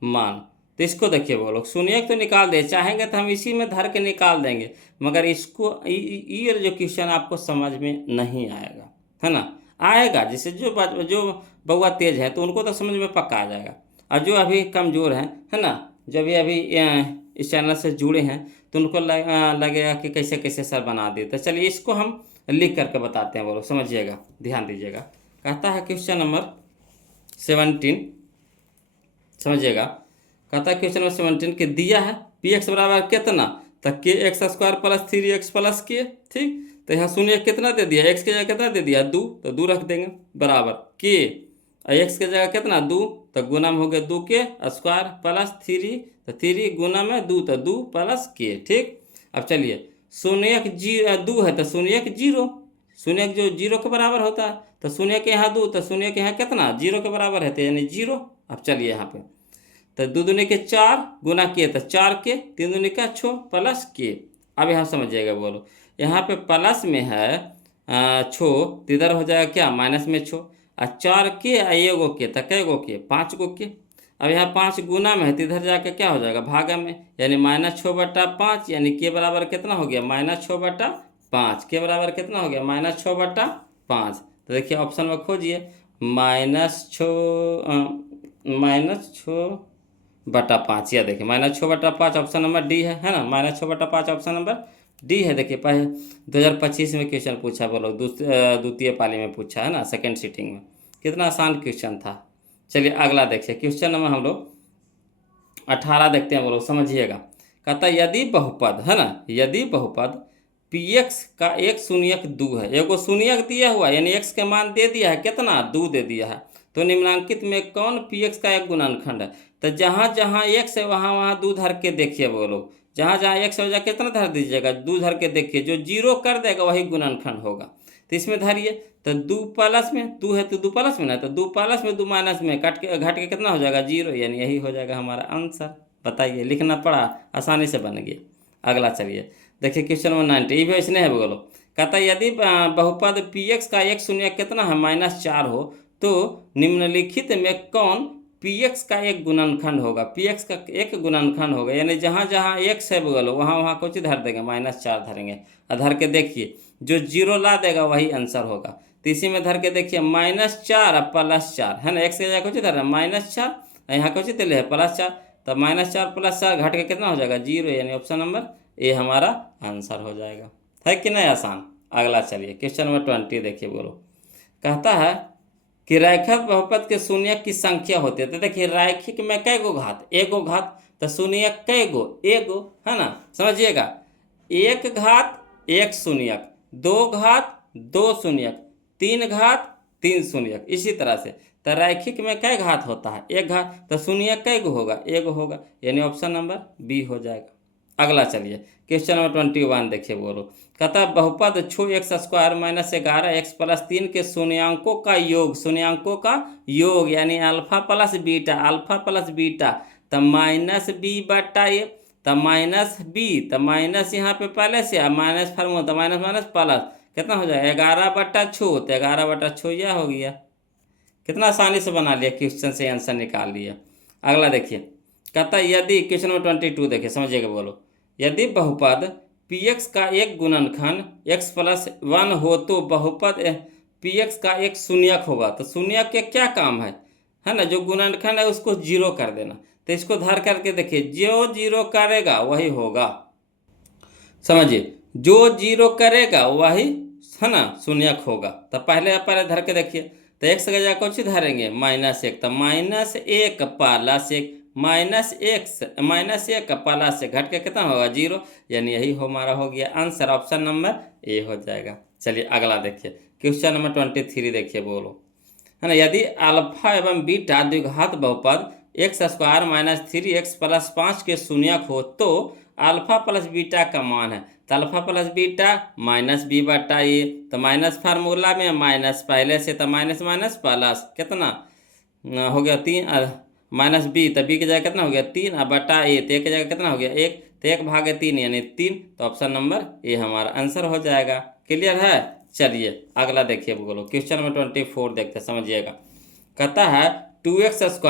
मान, तो इसको देखिए बोलो, शून्यक तो निकाल दे, चाहेंगे तो हम इसी में धर के निकाल देंगे, मगर इसको ये जो क्वेश्चन आपको समझ में नहीं आएगा, है ना। आएगा जैसे जो बउआ तेज है तो उनको तो समझ में पक्का आ जाएगा, और जो अभी कमज़ोर हैं, है ना, जो भी अभी इस चैनल से जुड़े हैं तो उनको लगेगा कि कैसे कैसे सर बना दिए। तो चलिए इसको हम लिख करके बताते हैं, बोलो समझिएगा, ध्यान दीजिएगा। कहता है क्वेश्चन नंबर 17, समझिएगा, कहता है क्वेश्चन नंबर 17 के दिया है पी एक्स बराबर कितना, तो kx² plus 3x plus k, ठीक। तो यहाँ शून्य कितना दे दिया, x की जगह कितना दे दिया 2, तो 2 रख देंगे बराबर k, और x की जगह कितना 2, तो गुना में हो गया 2k² प्लस 3, तो 3 गुना में 2, तो 2 प्लस k, ठीक। अब चलिए शून्यक 2 है तो शून्यक 0, शून्यक जो 0 के बराबर होता है, तो शून्य के यहाँ 2, तो शून्य के यहाँ कितना 0 के बराबर है, तो यानी 0। अब चलिए यहाँ पे तो 2 दूनी के 4 गुना के, तो 4k, 3 दूनी का 6 प्लस k। अब यहाँ समझिएगा बोलो, यहाँ पे प्लस में है 6, तो इधर हो जाएगा क्या माइनस में 6, और 4k एगो के, तो कै गो के 5 गो के। अब यहाँ 5 गुना में है तो इधर जाके क्या हो जाएगा भागा में, यानी -6/5, यानी के बराबर कितना हो गया -6/5, के बराबर कितना हो गया -6/5। तो देखिए ऑप्शन में खोजिए -6/5, या देखिए -6/5 ऑप्शन नंबर डी है ना, -6/5 ऑप्शन नंबर डी है। देखिए पहले 2025 में क्वेश्चन पूछा, बोलो द्वितीय पाली में पूछा है ना, सेकेंड सीटिंग में, कितना आसान क्वेश्चन था। चलिए अगला देखिए क्वेश्चन नंबर हम लोग 18 देखते हैं, बोलो समझिएगा। कहता यदि बहुपद है ना, यदि बहुपद px का एक शून्यक 2 है, एगो शून्यक दिया हुआ यानी x के मान दे दिया है कितना 2 दे दिया है, तो निम्नांकित में कौन px का एक गुणनखंड है। तो जहाँ जहाँ x है वहाँ वहाँ 2 धर के देखिए बोलो, जहाँ जहाँ x हो जाए कितना धर दीजिएगा 2 धर के देखिए, जो 0 कर देगा वही गुणनखंड होगा। तो इसमें धरिए, तो 2 प्लस में 2 है तो 2 प्लस में ना, तो 2 प्लस में 2 माइनस में घट के कितना हो जाएगा 0, यानी यही हो जाएगा हमारा आंसर। बताइए, लिखना पड़ा, आसानी से बन गया। अगला चलिए देखिए क्वेश्चन नंबर 90, ये भी इसने है बोलो। कहता है यदि बहुपद px का एक शून्य कितना है -4 हो तो निम्नलिखित में कौन px का एक गुणनखंड होगा, px का एक गुणनखंड होगा, यानी जहाँ जहाँ x है बोलो वहाँ वहाँ कुछ धर देंगे -4 धरेंगे, और धर के देखिए जो 0 ला देगा वही आंसर होगा। तो इसी में धर के देखिए -4 और +4 है ना, x के जगह कुछ धर -4, यहाँ कुछ दिले है +4, तो -4 + 4 घट के कितना हो जाएगा 0, यानी ऑप्शन नंबर ए हमारा आंसर हो जाएगा। है कि नहीं आसान। अगला चलिए क्वेश्चन नंबर 20 देखिए बोलो। कहता है कि रैखिक बहुपद के शून्यक की संख्या होती है, तो देखिए रैखिक में कै गो घात, एगो घात, तो शून्यक कै गो एगो, है ना, समझिएगा, 1 घात 1 शून्यक, 2 घात 2 शून्यक, 3 घात 3 शून्यक, इसी तरह से। तो रैखिक में कै घात होता है 1 घात, तो शून्यक कै गो होगा एगो होगा, यानी ऑप्शन नंबर बी हो जाएगा। अगला चलिए क्वेश्चन नंबर 21 देखिए बोलो। कहता है बहुपद x² - 11x + 3 के शून्यांकों का योग, शून्यांकों का योग यानी अल्फा प्लस बीटा, तो -b/a, तो -b, तो माइनस यहाँ पे पहले से माइनस फार्मूला, तो माइनस माइनस प्लस कितना हो जाएगा 11/6, तो 11/6 यह हो गया। कितना आसानी से बना लिया, क्वेश्चन से आंसर निकाल लिया। अगला देखिए कहता है यदि क्वेश्चन नंबर 22 देखिए, समझिएगा बोलो। यदि बहुपद px का एक गुणनखंड x + 1 हो तो बहुपद px का एक शून्यक होगा। तो शून्यक के क्या काम है ना, जो गुणनखंड है उसको 0 कर देना। तो इसको धर करके देखिए, जो जीरो करेगा वही होगा, समझिए, जो जीरो करेगा वही है ना शून्यक होगा। तो पहले धर के देखिए, तो एक्स की जगह कौन सी धरेंगे, -1, तो -1 प्लस 1, -1 प्लस 1 घट के कितना होगा, 0, यानी यही हमारा हो गया आंसर, ऑप्शन नंबर ए हो जाएगा। चलिए अगला देखिए, क्वेश्चन नंबर 23 देखिए, बोलो, है ना, यदि अल्फा एवं बीटा द्विघात बहुपद x² - 3x + 5 के शून्यक हो तो अल्फा प्लस बीटा का मान है। तो अल्फा प्लस बीटा -b/a, तो माइनस फार्मूला में माइनस पहले से, तो माइनस माइनस प्लस कितना हो गया 3 -b, तो b की जगह कितना हो गया 3 बटा a, तो a की जगह कितना हो गया 1, तो 1/3 यानी 3, तो ऑप्शन नंबर ए हमारा आंसर हो जाएगा। क्लियर है। चलिए अगला देखिए, बोलो, क्वेश्चन नंबर 24 देखते समझिएगा। कहता है 2x² -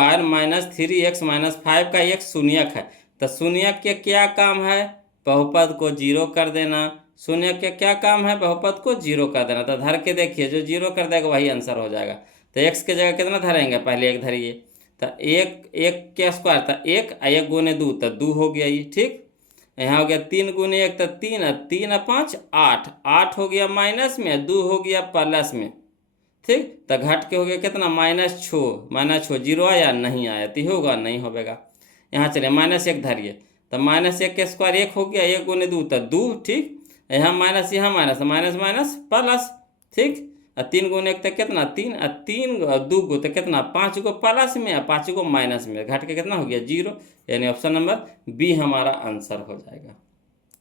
3x - 5 का एक शून्यक है। तो शून्यक के क्या काम है, बहुपद को जीरो कर देना। शून्यक के क्या काम है, बहुपद को जीरो कर देना। तो धर के देखिए, जो जीरो कर देगा वही आंसर हो जाएगा। तो x की जगह कितना धरेंगे, पहले 1 धरिए, तो 1 के स्क्वायर, तो 1 गुने 2, तो 2 हो गया ये, ठीक। यहाँ हो गया 3 गुने 1, तो 3, 3 और 5 8, 8 हो गया माइनस में, 2 हो गया प्लस में, ठीक। तो घट के हो गया कितना, -6, जीरो आया नहीं आया, तो होगा नहीं होगा। यहाँ चलिए -1 धरिए, तो -1 के स्क्वायर 1 हो गया, 1 गुने 2, तो 2, ठीक। यहाँ माइनस माइनस माइनस प्लस, ठीक। 3 गुने 1 तो कितना 3, 3 2 गो तो कितना 5 गो प्लस में, 5 गो माइनस में, घट के कितना हो गया 0, यानी ऑप्शन नंबर बी हमारा आंसर हो जाएगा।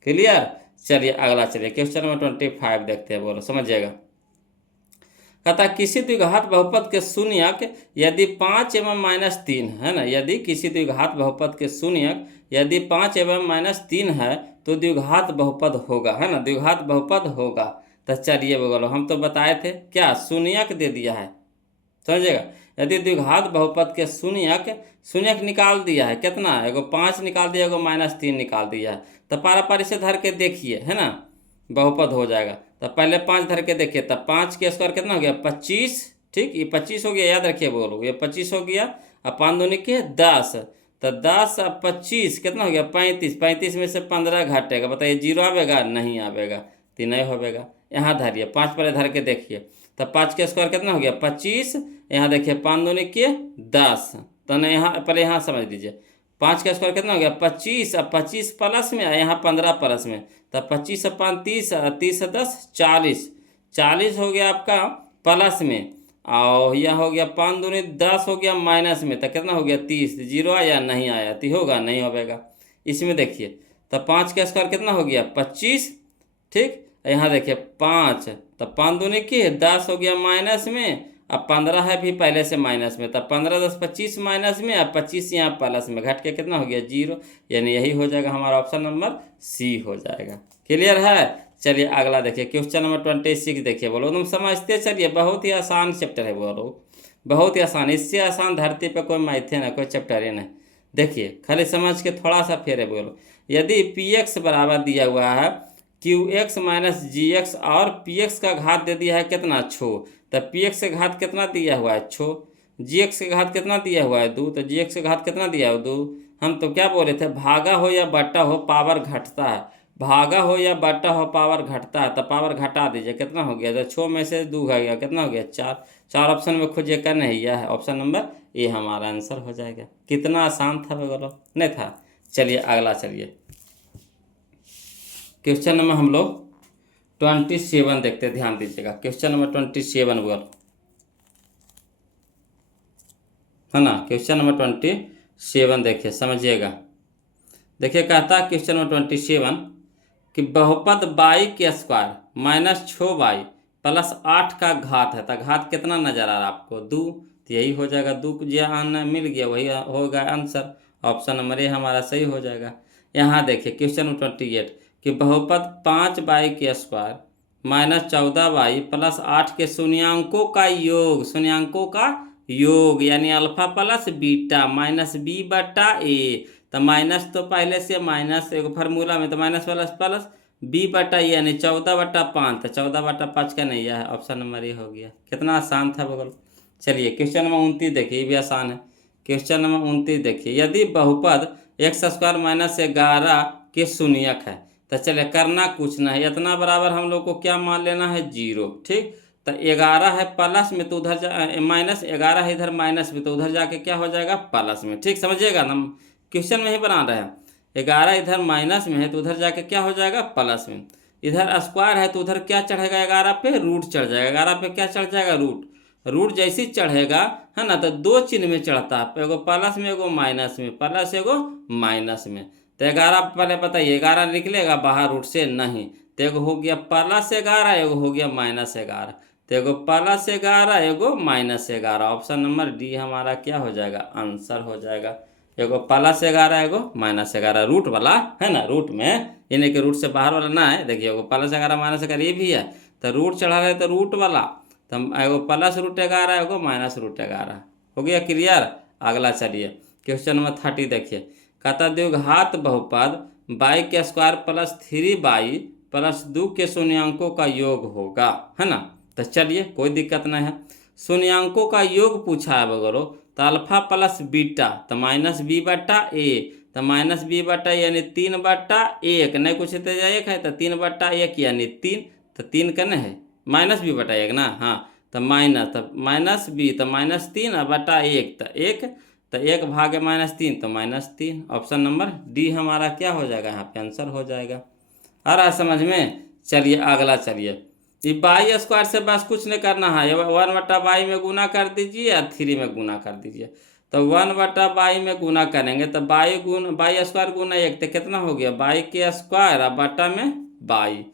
क्लियर। चलिए अगला, चलिए क्वेश्चन नंबर 25 देखते हैं, बोलो समझिएगा। कहता किसी द्विघात बहुपद के शून्यक यदि 5 एवं -3 है ना, यदि किसी द्विघात बहुपद के शून्यक यदि 5 एवं -3 है तो द्विघात बहुपद होगा, है ना, द्विघात बहुपद होगा। तो चलिए बोलो, हम तो बताए थे क्या, शून्यक दे दिया है, समझिएगा। यदि द्विघात बहुपद के शून्यक निकाल दिया है, कितना, एगो 5 निकाल दिया, एगो -3 निकाल दिया है, तो पारा से धर के देखिए, है ना, बहुपद हो जाएगा। तो पहले 5 धर के देखिए, तब 5 के स्क्वायर कितना हो गया 25, ठीक, ये 25 हो गया, याद रखिए, बोलो ये 25 हो गया, अब 5 दूनी के 10, तो 10 और 25 कितना हो गया 35, 35 में से 15 घटेगा, बताइए 0 आवेगा, नहीं आवेगा, तो नहीं होगा। यहाँ धरिए, 5 पहले धर के देखिए, तो 5 के स्क्वायर कितना हो गया 25, यहाँ देखिए 5 दूनी के 10, तो ना यहाँ पहले यहाँ समझ लीजिए, 5 का स्क्वायर कितना हो गया 25, अब 25 प्लस में, यहाँ 15 प्लस में, तो 25 और 5 30, 30 और 10 40, 40 हो गया आपका प्लस में, और यह हो गया 5 दूनी 10 हो गया माइनस में, तो कितना हो गया 30, 0 आया नहीं आया, तो होगा नहीं होगा। इसमें देखिए, तो 5 का स्क्वायर कितना हो गया 25, ठीक, यहाँ देखिए 5, तो 5 दूनी की 10 हो गया माइनस में, अब 15 है भी पहले से माइनस में, तब 15 10 25 माइनस में, अब 25 यहाँ प्लस में, घट के कितना हो गया 0, यानी यही हो जाएगा हमारा ऑप्शन नंबर सी हो जाएगा। क्लियर है। चलिए अगला देखिए, क्वेश्चन नंबर 26 देखिए, बोलो तुम समझते चलिए, बहुत ही आसान चैप्टर है, बोलो बहुत ही आसान, इससे आसान धरती पर कोई मैथ है ना, कोई चैप्टर है नहीं। देखिए खाली समझ के थोड़ा सा फेर है, बोलो यदि px बराबर दिया हुआ है qx - gx और px का घात दे दिया है कितना 6, तो px का घात कितना दिया हुआ है 6, gx का घात कितना दिया हुआ है 2, तो gx का घात कितना दिया है 2। हम तो क्या बोले थे, भागा हो या बट्टा हो पावर घटता है, भागा हो या बट्टा हो पावर घटता है, तो पावर घटा दीजिए, कितना हो गया, तो 6 में से 2 गया, कितना हो गया 4, 4 ऑप्शन में खोजिए, कर नहीं है, ऑप्शन नंबर ए हमारा आंसर हो जाएगा। कितना आसान था बोलो, नहीं था। चलिए अगला, चलिए क्वेश्चन नंबर हम लोग 27 देखते, ध्यान दीजिएगा, क्वेश्चन नंबर 27 बोल, है ना, क्वेश्चन नंबर 27 देखिए समझिएगा। देखिए कहता है क्वेश्चन नंबर 27 कि बहुपद बाई के स्क्वायर -6y + 8 का घात है, तो घात कितना नजर आ रहा है आपको 2, तो यही हो जाएगा 2 जो आना मिल गया वही होगा आंसर, ऑप्शन नंबर ए हमारा सही हो जाएगा। यहाँ देखिए क्वेश्चन नंबर 28 कि बहुपद 5y के स्क्वायर -14y + 8 के शून्यांकों का योग, शून्यांकों का योग यानी अल्फा प्लस बीटा -b/a, तो माइनस तो पहले से माइनस एगो फार्मूला में, तो माइनस प्लस प्लस b/a यानी 14/5, तो 14/5 का नहीं है, ऑप्शन नंबर ये हो गया। कितना आसान था बगल। चलिए क्वेश्चन नंबर 29 देखिए, ये भी आसान है। क्वेश्चन नंबर 29 देखिए, यदि बहुपद एक्स स्क्वायर माइनस 11 के शून्यक है तो चलिए करना कुछ नहीं, इतना बराबर हम लोग को क्या मान लेना है, 0। ठीक, तो 11 है प्लस में तो उधर जा माइनस, 11 है इधर माइनस में तो उधर जाके क्या हो जाएगा, प्लस में। ठीक, समझिएगा ना, क्वेश्चन में ही बना रहे हैं। 11 इधर माइनस में है तो उधर जाके क्या हो जाएगा, प्लस में। इधर स्क्वायर है तो उधर क्या चढ़ेगा, 11 पे रूट चढ़ जाएगा, 11 पे क्या चढ़ जाएगा, रूट। रूट जैसे ही चढ़ेगा है ना, तो दो चिन्ह में चढ़ता है, एगो प्लस में एगो माइनस में, प्लस एगो माइनस में। तो 11 पहले बताइए, 11 निकलेगा बाहर रूट से, नहीं। तो एगो हो गया प्लस 11, एगो हो गया माइनस 11। तो एगो प्लस 11 एगो माइनस 11। ऑप्शन नंबर डी हमारा क्या हो जाएगा, आंसर हो जाएगा। एगो प्लस 11 एगो माइनस 11, रूट वाला है ना, रूट में, यानी कि रूट से बाहर वाला ना है। देखिए एगो प्लस 11 माइनस 11 ये भी है, तो रूट चढ़ा रहे तो रूट वाला, तो एगो प्लस रूट 11 एगो माइनस रूट 11। हो गया क्लियर। अगला चलिए क्वेश्चन नंबर 30 देखिए, कहता द्विघात बहुपद बाई के स्क्वायर प्लस 3y प्लस 2 के शून्यांकों का योग होगा, है ना। तो चलिए कोई दिक्कत नहीं है, शून्यांकों का योग पूछा है बगरो, तो अल्फा प्लस बीटा तो माइनस बी बटा ए, तो माइनस बी बटा यानी 3/1, नहीं कुछ तो 1 है तो 3/1 यानी 3, तो 3 का नहीं है, माइनस बी बटा 1 ना, हाँ। तो माइनस बी तो माइनस 3 बटा 1 तो 1, तो 1 भागे -3 तो -3। ऑप्शन नंबर डी हमारा क्या हो जाएगा, यहाँ पे आंसर हो जाएगा। आ रहा है समझ में। चलिए अगला, चलिए ये बाई स्क्वायर से बस कुछ नहीं करना है, 1/बाई में गुना कर दीजिए या 3 में गुना कर दीजिए। तो 1/बाई में गुना करेंगे तो बाई स्क्वायर गुना 1 तो कितना हो गया, बाई के स्क्वायर और बटा में बाई,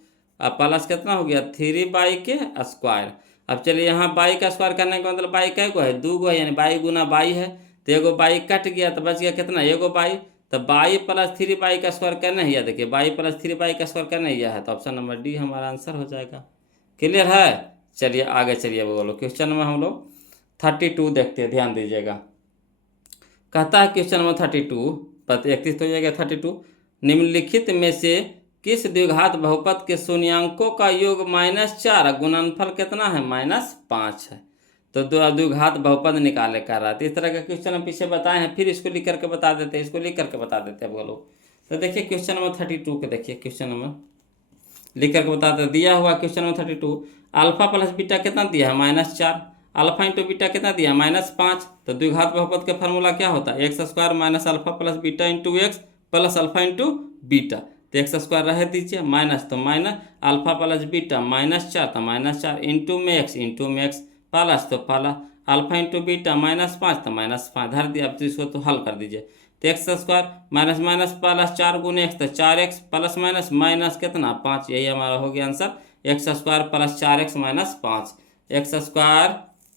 अब प्लस कितना हो गया, 3 बाई के स्क्वायर। अब चलिए यहाँ बाई का स्क्वायर करने का मतलब बाई कै गो है, 2 गो है, यानी बाई गुना बाई है, तो एगो बाई कट गया तो बच गया कितना, एगो बाई। तो बाई प्लस 3 बाई का स्क्वायर करना ही है, देखिए बाई प्लस 3 बाई का स्क्वायर करना ही है, तो ऑप्शन नंबर डी हमारा आंसर हो जाएगा। क्लियर है। चलिए आगे चलिए बोलो, क्वेश्चन में हम लोग 32 देखते हैं, ध्यान दीजिएगा। कहता है क्वेश्चन नंबर 32 पता 31 तो हो जाएगा 32, निम्नलिखित में से किस द्विघात बहुपद के शून्यांकों का योग -4 गुणनफल कितना है, -5 है। तो द्विघात बहुपद निकाले कर रहा था, इस तरह का क्वेश्चन हम पीछे बताए हैं, फिर इसको लिख करके बता देते हैं, इसको लिख करके बता देते हैं बोलो। तो देखिए क्वेश्चन नंबर 32 के देखिए, क्वेश्चन नंबर लिख करके बताते दिया हुआ question number 32, alpha plus beta कितना दिया है, -4, अल्फा इंटू बीटा कितना दिया है, -5। तो द्विघात बहुपद का फार्मूला क्या होता है, x square minus alpha plus beta into x plus alpha into beta. तो एक्स स्क्वायर रह दीजिए, माइनस तो माइनस अल्फा प्लस बीटा -4 तो -4 इंटू में एक्स प्लस तो प्लस अल्फा इंटू बीटा -5 तो -5 धर दिया। अब तो इसको तो हल कर दीजिए, तो x square minus minus plus 4 गुने एक्स तो 4x प्लस माइनस माइनस कितना 5, यही हमारा हो गया answer. X square plus 4x minus 5, x square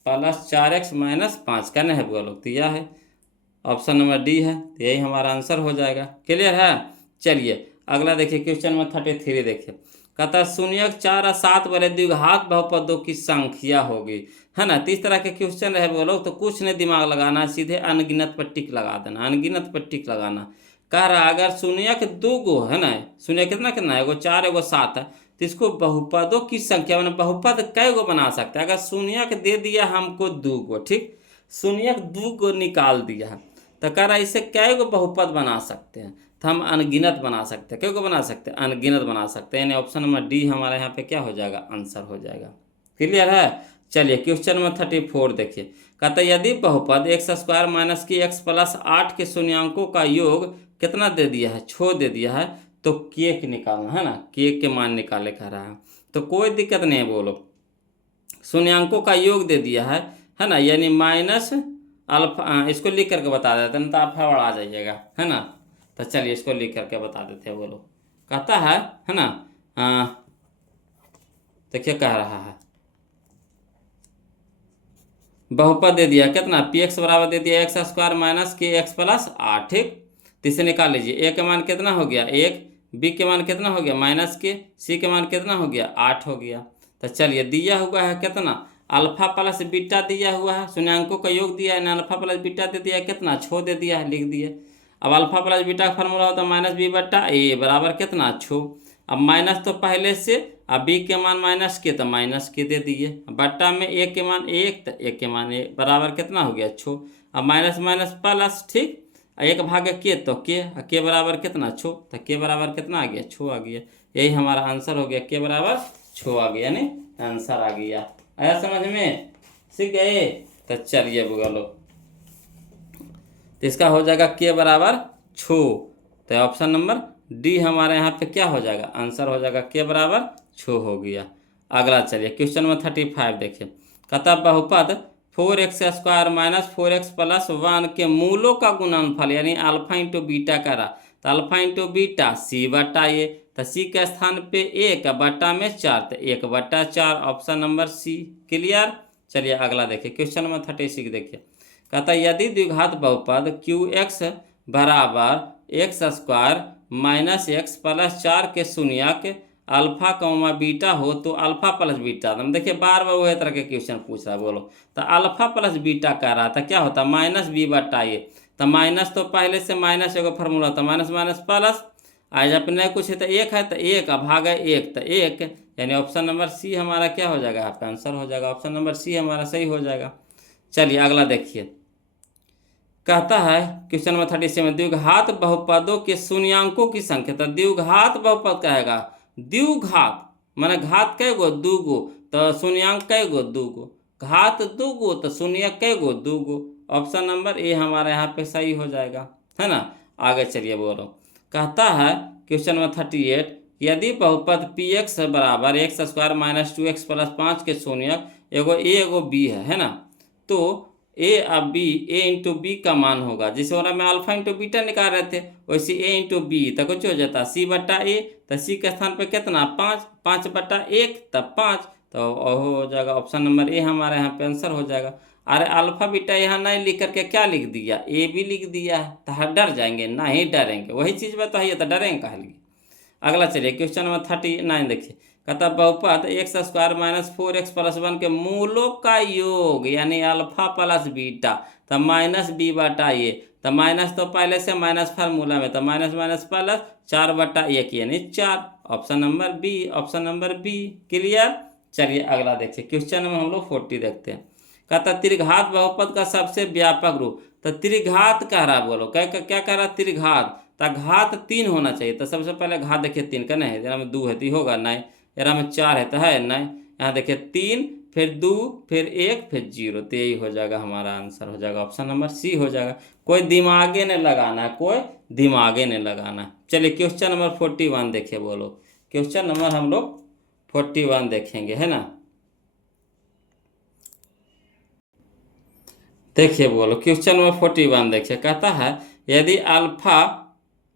plus 4x minus 5 करना है बोलो, तो यह है ऑप्शन नंबर डी है, तो यही हमारा आंसर हो जाएगा। क्लियर है। चलिए अगला देखिए क्वेश्चन नंबर 33 देखिए, कहता है शून्यक 4 और 7 वाले द्विघात बहुपदों की संख्या होगी, है ना। तो इस तरह के क्वेश्चन रहे बोलो तो कुछ नहीं दिमाग लगाना, सीधे अनगिनत पर टिक लगा देना, अनगिनत पर टिक लगाना। कह रहा अगर शून्यक 2 गो है ना, शून्य कितना कितना है, एगो 4 एगो 7 है, तो इसको बहुपदों की संख्या मैंने बहुपद कै गो बना सकते हैं। अगर शून्यक दे दिया हमको 2 गो, ठीक, शून्यक 2 गो निकाल दिया है, तो कह रहा इसे कै गो बहुपद बना सकते हैं, तो हम अनगिनत बना सकते हैं। कै गो बना सकते हैं, अनगिनत बना सकते हैं, यानी ऑप्शन नंबर डी हमारे यहाँ पे क्या हो जाएगा, आंसर हो जाएगा। क्लियर है। चलिए क्वेश्चन नंबर 34 देखिए, कहता है यदि बहुपद एक्स स्क्वायर माइनस की एक्स प्लस 8 के शून्यांकों का योग कितना दे दिया है, 6 दे दिया है, तो केक निकालना है ना, केक के मान निकाले कह रहा है। तो कोई दिक्कत नहीं है बोलो, शून्यांकों का योग दे दिया है ना, यानी माइनस अल्फा, इसको लिख करके बता देते हैं तो आप फटाफट आ जाइएगा, है ना। तो चलिए इसको लिख करके बता देते हैं बोलो। कहता है ना, देखिए कह रहा है बहुपद दे दिया कितना, पी एक्स बराबर दे दिया एक्स स्क्वायर माइनस के एक्स प्लस 8, ठीक। तो इसे निकाल लीजिए, ए के मान कितना हो गया 1, बी के मान कितना हो गया माइनस के, सी के मान कितना हो गया 8 हो गया। तो चलिए दिया हुआ है कितना, अल्फा प्लस बीटा दिया हुआ है, शून्यांकों का योग दिया है ना, अल्फा प्लस बीटा दे दिया है कितना 6 दे दिया है, लिख दिए। अब अल्फा प्लस बीटा का फार्मूला होता है -b/a बराबर कितना 6, अब माइनस तो पहले से, अब बी के मान माइनस के तो माइनस के दे दिए, बट्टा में ए के मान एक तो ए के मान एक, बराबर कितना हो गया 6। अब माइनस माइनस प्लस, ठीक, एक भागे के तो के बराबर कितना 6, तो के बराबर कितना आ गया 6 आ गया। यही हमारा आंसर हो गया, के बराबर 6 आ गया, यानी आंसर आ गया। आया समझ में, सीख गए। तो चलिए बोलो, तो इसका हो जाएगा के बराबर 6। तो ऑप्शन नंबर डी हमारे यहाँ पे क्या हो जाएगा, आंसर हो जाएगा के बराबर 6 हो गया। अगला चलिए क्वेश्चन नंबर 35 देखिए। कहता बहुपद 4x² माइनस 4x प्लस 1 के मूलों का गुणनफल यानी अल्फा इंटू बीटा करा, तो अल्फा इंटू बीटा सी बटा ए, तो सी के स्थान पे 1 बटा में 4, तो 1/4, ऑप्शन नंबर सी। क्लियर। चलिए अगला देखिए क्वेश्चन नंबर 36 देखिए। कहता यदि द्विघात बहुपद QX बराबर x² माइनस x प्लस 4 के शून्यक अल्फा कौमा बीटा हो तो अल्फा प्लस बीटा, हम देखिए बार बार वही तरह के क्वेश्चन पूछ रहा है। बोलो, तो अल्फा प्लस बीटा कह रहा था, क्या होता माइनस बी बटा ए, तो माइनस तो पहले से माइनस एगो फार्मूला होता, माइनस माइनस प्लस, आज अपने कुछ है तो एक है तो एक भाग है एक तो एक, यानी ऑप्शन नंबर सी हमारा क्या हो जाएगा, आपका आंसर हो जाएगा, ऑप्शन नंबर सी हमारा सही हो जाएगा। चलिए अगला देखिए। कहता है क्वेश्चन नंबर 37 द्विघात बहुपदों के शून्यांकों की संख्या, तो द्विघात बहुपद कहेगा, द्विघात माने घात कै गो, दूगो, तो शून्यांक कै गो, दूगो, घात दूगो तो शून्य कै गो, दूगो, ऑप्शन नंबर ए हमारे यहाँ पे सही हो जाएगा, है ना। आगे चलिए बोलो। कहता है क्वेश्चन नंबर 38 यदि बहुपद px बराबर x² माइनस 2x प्लस 5 के शून्यक एगो ए एगो बी है ना, तो ए अब बी, ए इंटू बी का मान होगा, जिसे वाला में अल्फा इंटू बीटा निकाल रहे थे, वैसे ए इंटू बी तो कुछ हो जाता सी बटा ए, तो सी के स्थान पे कितना 5, 5/1 तब 5, तो हो जाएगा ऑप्शन नंबर ए हमारे यहाँ पे आंसर हो जाएगा। अरे अल्फा बीटा यहाँ नहीं लिख करके क्या लिख दिया, ए भी लिख दिया है, तो डर जाएंगे, नहीं डरेंगे, वही चीज़ बताइए तो डरेंगे कहा लिए। अगला चलिए क्वेश्चन नंबर 39 देखिए। कहता बहुपद x² माइनस 4x प्लस 1 के मूलों का योग यानी अल्फा प्लस बीटा, तो माइनस बी बटा ए, तो माइनस तो पहले से माइनस फार्मूला में, तो माइनस माइनस प्लस 4/1 यानी 4, option number B, option number B. Clear. चलिए अगला देखिए क्वेश्चन नंबर हम लोग 40 देखते हैं। कहता त्रिघात बहुपद का सबसे व्यापक रूप, तो त्रिघात कह रहा, बोलो क्या क्या कह रहा, त्रिघात, तो घात 3 होना चाहिए, तो सबसे पहले घात देखिए 3 का नहीं है, जरा में 2 है तो होगा नहीं, जरा में 4 है तो है नहीं, यहाँ देखिए 3 फिर 2 फिर 1 फिर 0, तो यही हो जाएगा हमारा आंसर हो जाएगा, ऑप्शन नंबर सी हो जाएगा। कोई दिमागे नहीं लगाना है, कोई दिमागे नहीं लगाना है। चलिए क्वेश्चन नंबर 41 देखिए। बोलो, क्वेश्चन नंबर हम लोग 41 देखेंगे, है ना। देखिए बोलो क्वेश्चन नंबर 41 देखिए। कहता है यदि अल्फा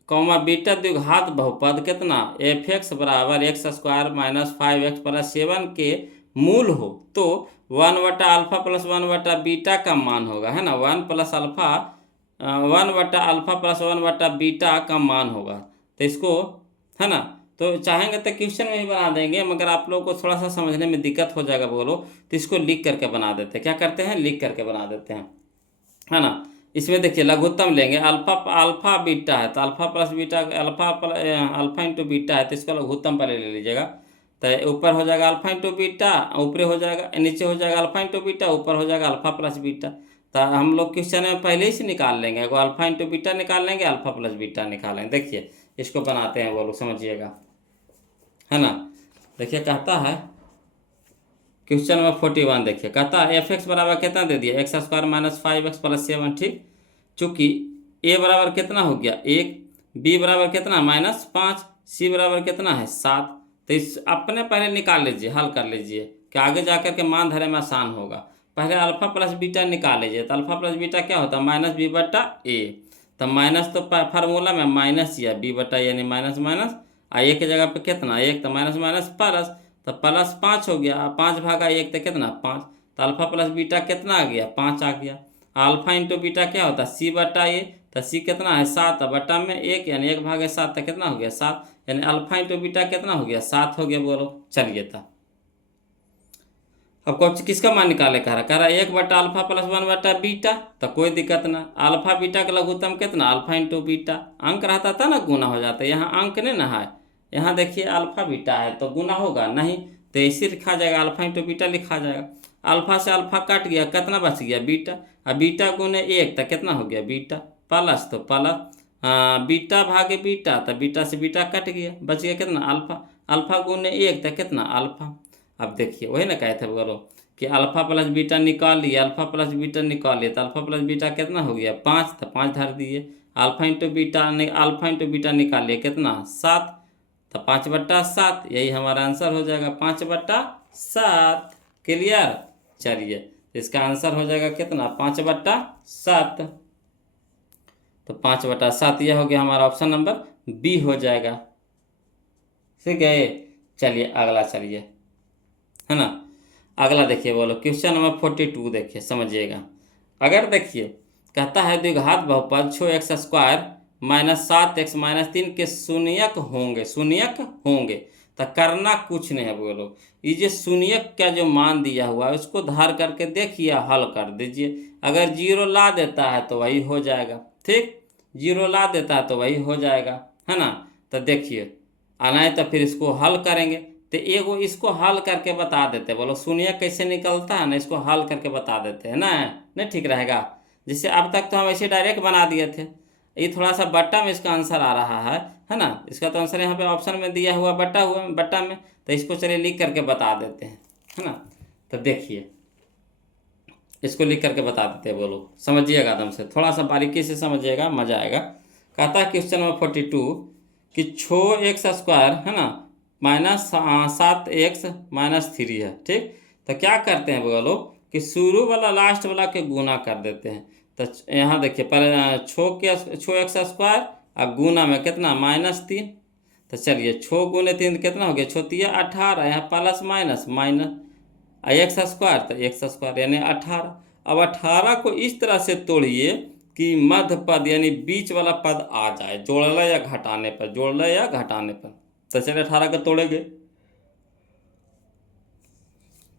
कौमा बीटा द्विघात बहुपद कितना f(x) बराबर x² माइनस 5x प्लस 7 के मूल हो तो 1/अल्फा प्लस 1/बीटा का मान होगा, है ना, 1 प्लस अल्फा 1/अल्फा प्लस 1/बीटा का मान होगा, तो इसको, है ना, तो चाहेंगे तो क्वेश्चन में ही बना देंगे, मगर आप लोगों को थोड़ा सा समझने में दिक्कत हो जाएगा। बोलो, तो इसको लिख करके बना देते हैं, क्या करते हैं, लिख करके बना देते हैं, है ना। इसमें देखिए लघुत्तम लेंगे, अल्फा बीटा है तो alpha plus beta, alpha into beta है तो इसका लघुत्तम पहले ले लीजिएगा, तो ऊपर हो जाएगा अल्फा इंटू बीटा, ऊपर हो जाएगा, नीचे हो जाएगा अल्फा इंटू बीटा, ऊपर हो जाएगा अल्फा प्लस बीटा। तो हम लोग क्वेश्चन में पहले ही से निकाल लेंगे, एगो अल्फा इंटू बीटा निकाल लेंगे, अल्फा प्लस बीटा निकालेंगे। देखिए इसको बनाते हैं, बोलो समझिएगा, है ना। देखिए कहता है क्वेश्चन नंबर 41 देखिए। कहता है f(x) बराबर कितना दे दिया, x² माइनस 5x प्लस 7, ठीक, चूँकि a बराबर कितना हो गया 1, b बराबर कितना -5, c बराबर कितना है 7, तो इस अपने पहले निकाल लीजिए, हल कर लीजिए कि आगे जाकर के मान धरे में आसान होगा। पहले अल्फा प्लस बीटा निकाल लीजिए, तो अल्फा प्लस बीटा क्या होता है -b/a, तो माइनस तो फार्मूला में माइनस या b/a यानी माइनस माइनस, a की जगह पे कितना 1, तो माइनस माइनस प्लस, तो प्लस 5 हो गया, 5/1 तो कितना 5, तो अल्फा प्लस बीटा कितना आ गया 5 आ गया। अल्फा इंटू बीटा क्या होता है c/a, तो c कितना है 7 बटा में 1 यानी 1/7, तो कितना हो गया 7, यानी अल्फा इंटू बीटा कितना हो गया 7 हो गया। बोलो चलिए था अब कौन किसका मान निकाले कह रहा 1/अल्फा प्लस 1/बीटा, तो कोई दिक्कत ना, अल्फा बीटा का लघुत्तम कितना अल्फा इंटू बीटा, अंक रहता था ना गुना हो जाता है, यहाँ अंक नहीं ना है, यहाँ देखिए अल्फा बीटा है तो गुना होगा नहीं, तो ऐसे लिखा जाएगा, अल्फा इंटू बीटा लिखा जाएगा। अल्फा से अल्फा कट गया, कितना बच गया बीटा, अब बीटा गुने एक तो कितना हो गया बीटा, प्लस तो प्लस बीटा भागे बीटा, तो बीटा से बीटा कट गया, बच गया कितना अल्फा, अल्फा गुने एक तो कितना अल्फा। अब देखिए वही ना कहे थे बोलो कि अल्फा प्लस बीटा निकाल लिए, अल्फा प्लस बीटा निकाल लिए, तो अल्फा प्लस बीटा कितना हो गया 5, तो 5 धर दिए, alpha into beta alpha into beta निकाल लिए कितना 7, तो 5/7, यही हमारा आंसर हो जाएगा 5/7। क्लियर, चलिए इसका आंसर हो जाएगा कितना 5/7, तो 5/7 यह हो गया हमारा ऑप्शन नंबर बी हो जाएगा। ठीक है, चलिए अगला, चलिए है ना, अगला देखिए बोलो क्वेश्चन नंबर 42 देखिए समझिएगा। अगर देखिए कहता है द्विघात बहुपद 6x² -7x-3 के शून्यक होंगे, शून्यक होंगे, तो करना कुछ नहीं है बोलो, ये जो शून्यक का जो मान दिया हुआ है उसको धार करके देखिए हल कर दीजिए। अगर जीरो ला देता है तो वही हो जाएगा, ठीक, जीरो ला देता है तो वही हो जाएगा, है ना। तो देखिए आना है तो फिर इसको हल करेंगे, तो एगो इसको हल करके बता देते, बोलो शून्य कैसे निकलता है ना, इसको हल करके बता देते हैं ना, नहीं ठीक रहेगा। जैसे अब तक तो हम ऐसे डायरेक्ट बना दिए थे, ये थोड़ा सा बट्टा में इसका आंसर आ रहा है ना, इसका तो आंसर यहाँ पे ऑप्शन में दिया हुआ बट्टा में, तो इसको चलिए लिख करके बता देते हैं, है ना। तो देखिए इसको लिख करके बता देते हैं, बोलो समझिएगा एकदम से, थोड़ा सा बारीकी से समझिएगा, मजा आएगा। कहता है क्वेश्चन नंबर 42 कि 6x² है ना -7x-3 है, ठीक। तो क्या करते हैं बोलो कि शुरू वाला लास्ट वाला के गुना कर देते हैं। तो यहाँ देखिए पहले 6x² और गुना में कितना -3, तो चलिए 6 गुने 3 कितना हो गया 6 18, यहाँ प्लस माइनस x² तो x² यानी 18। अब 18 को इस तरह से तोड़िए कि मध्य पद यानी बीच वाला पद आ जाए, जोड़ने या घटाने पर, जोड़ने या घटाने पर। तो चलिए 18 को तोड़ेंगे,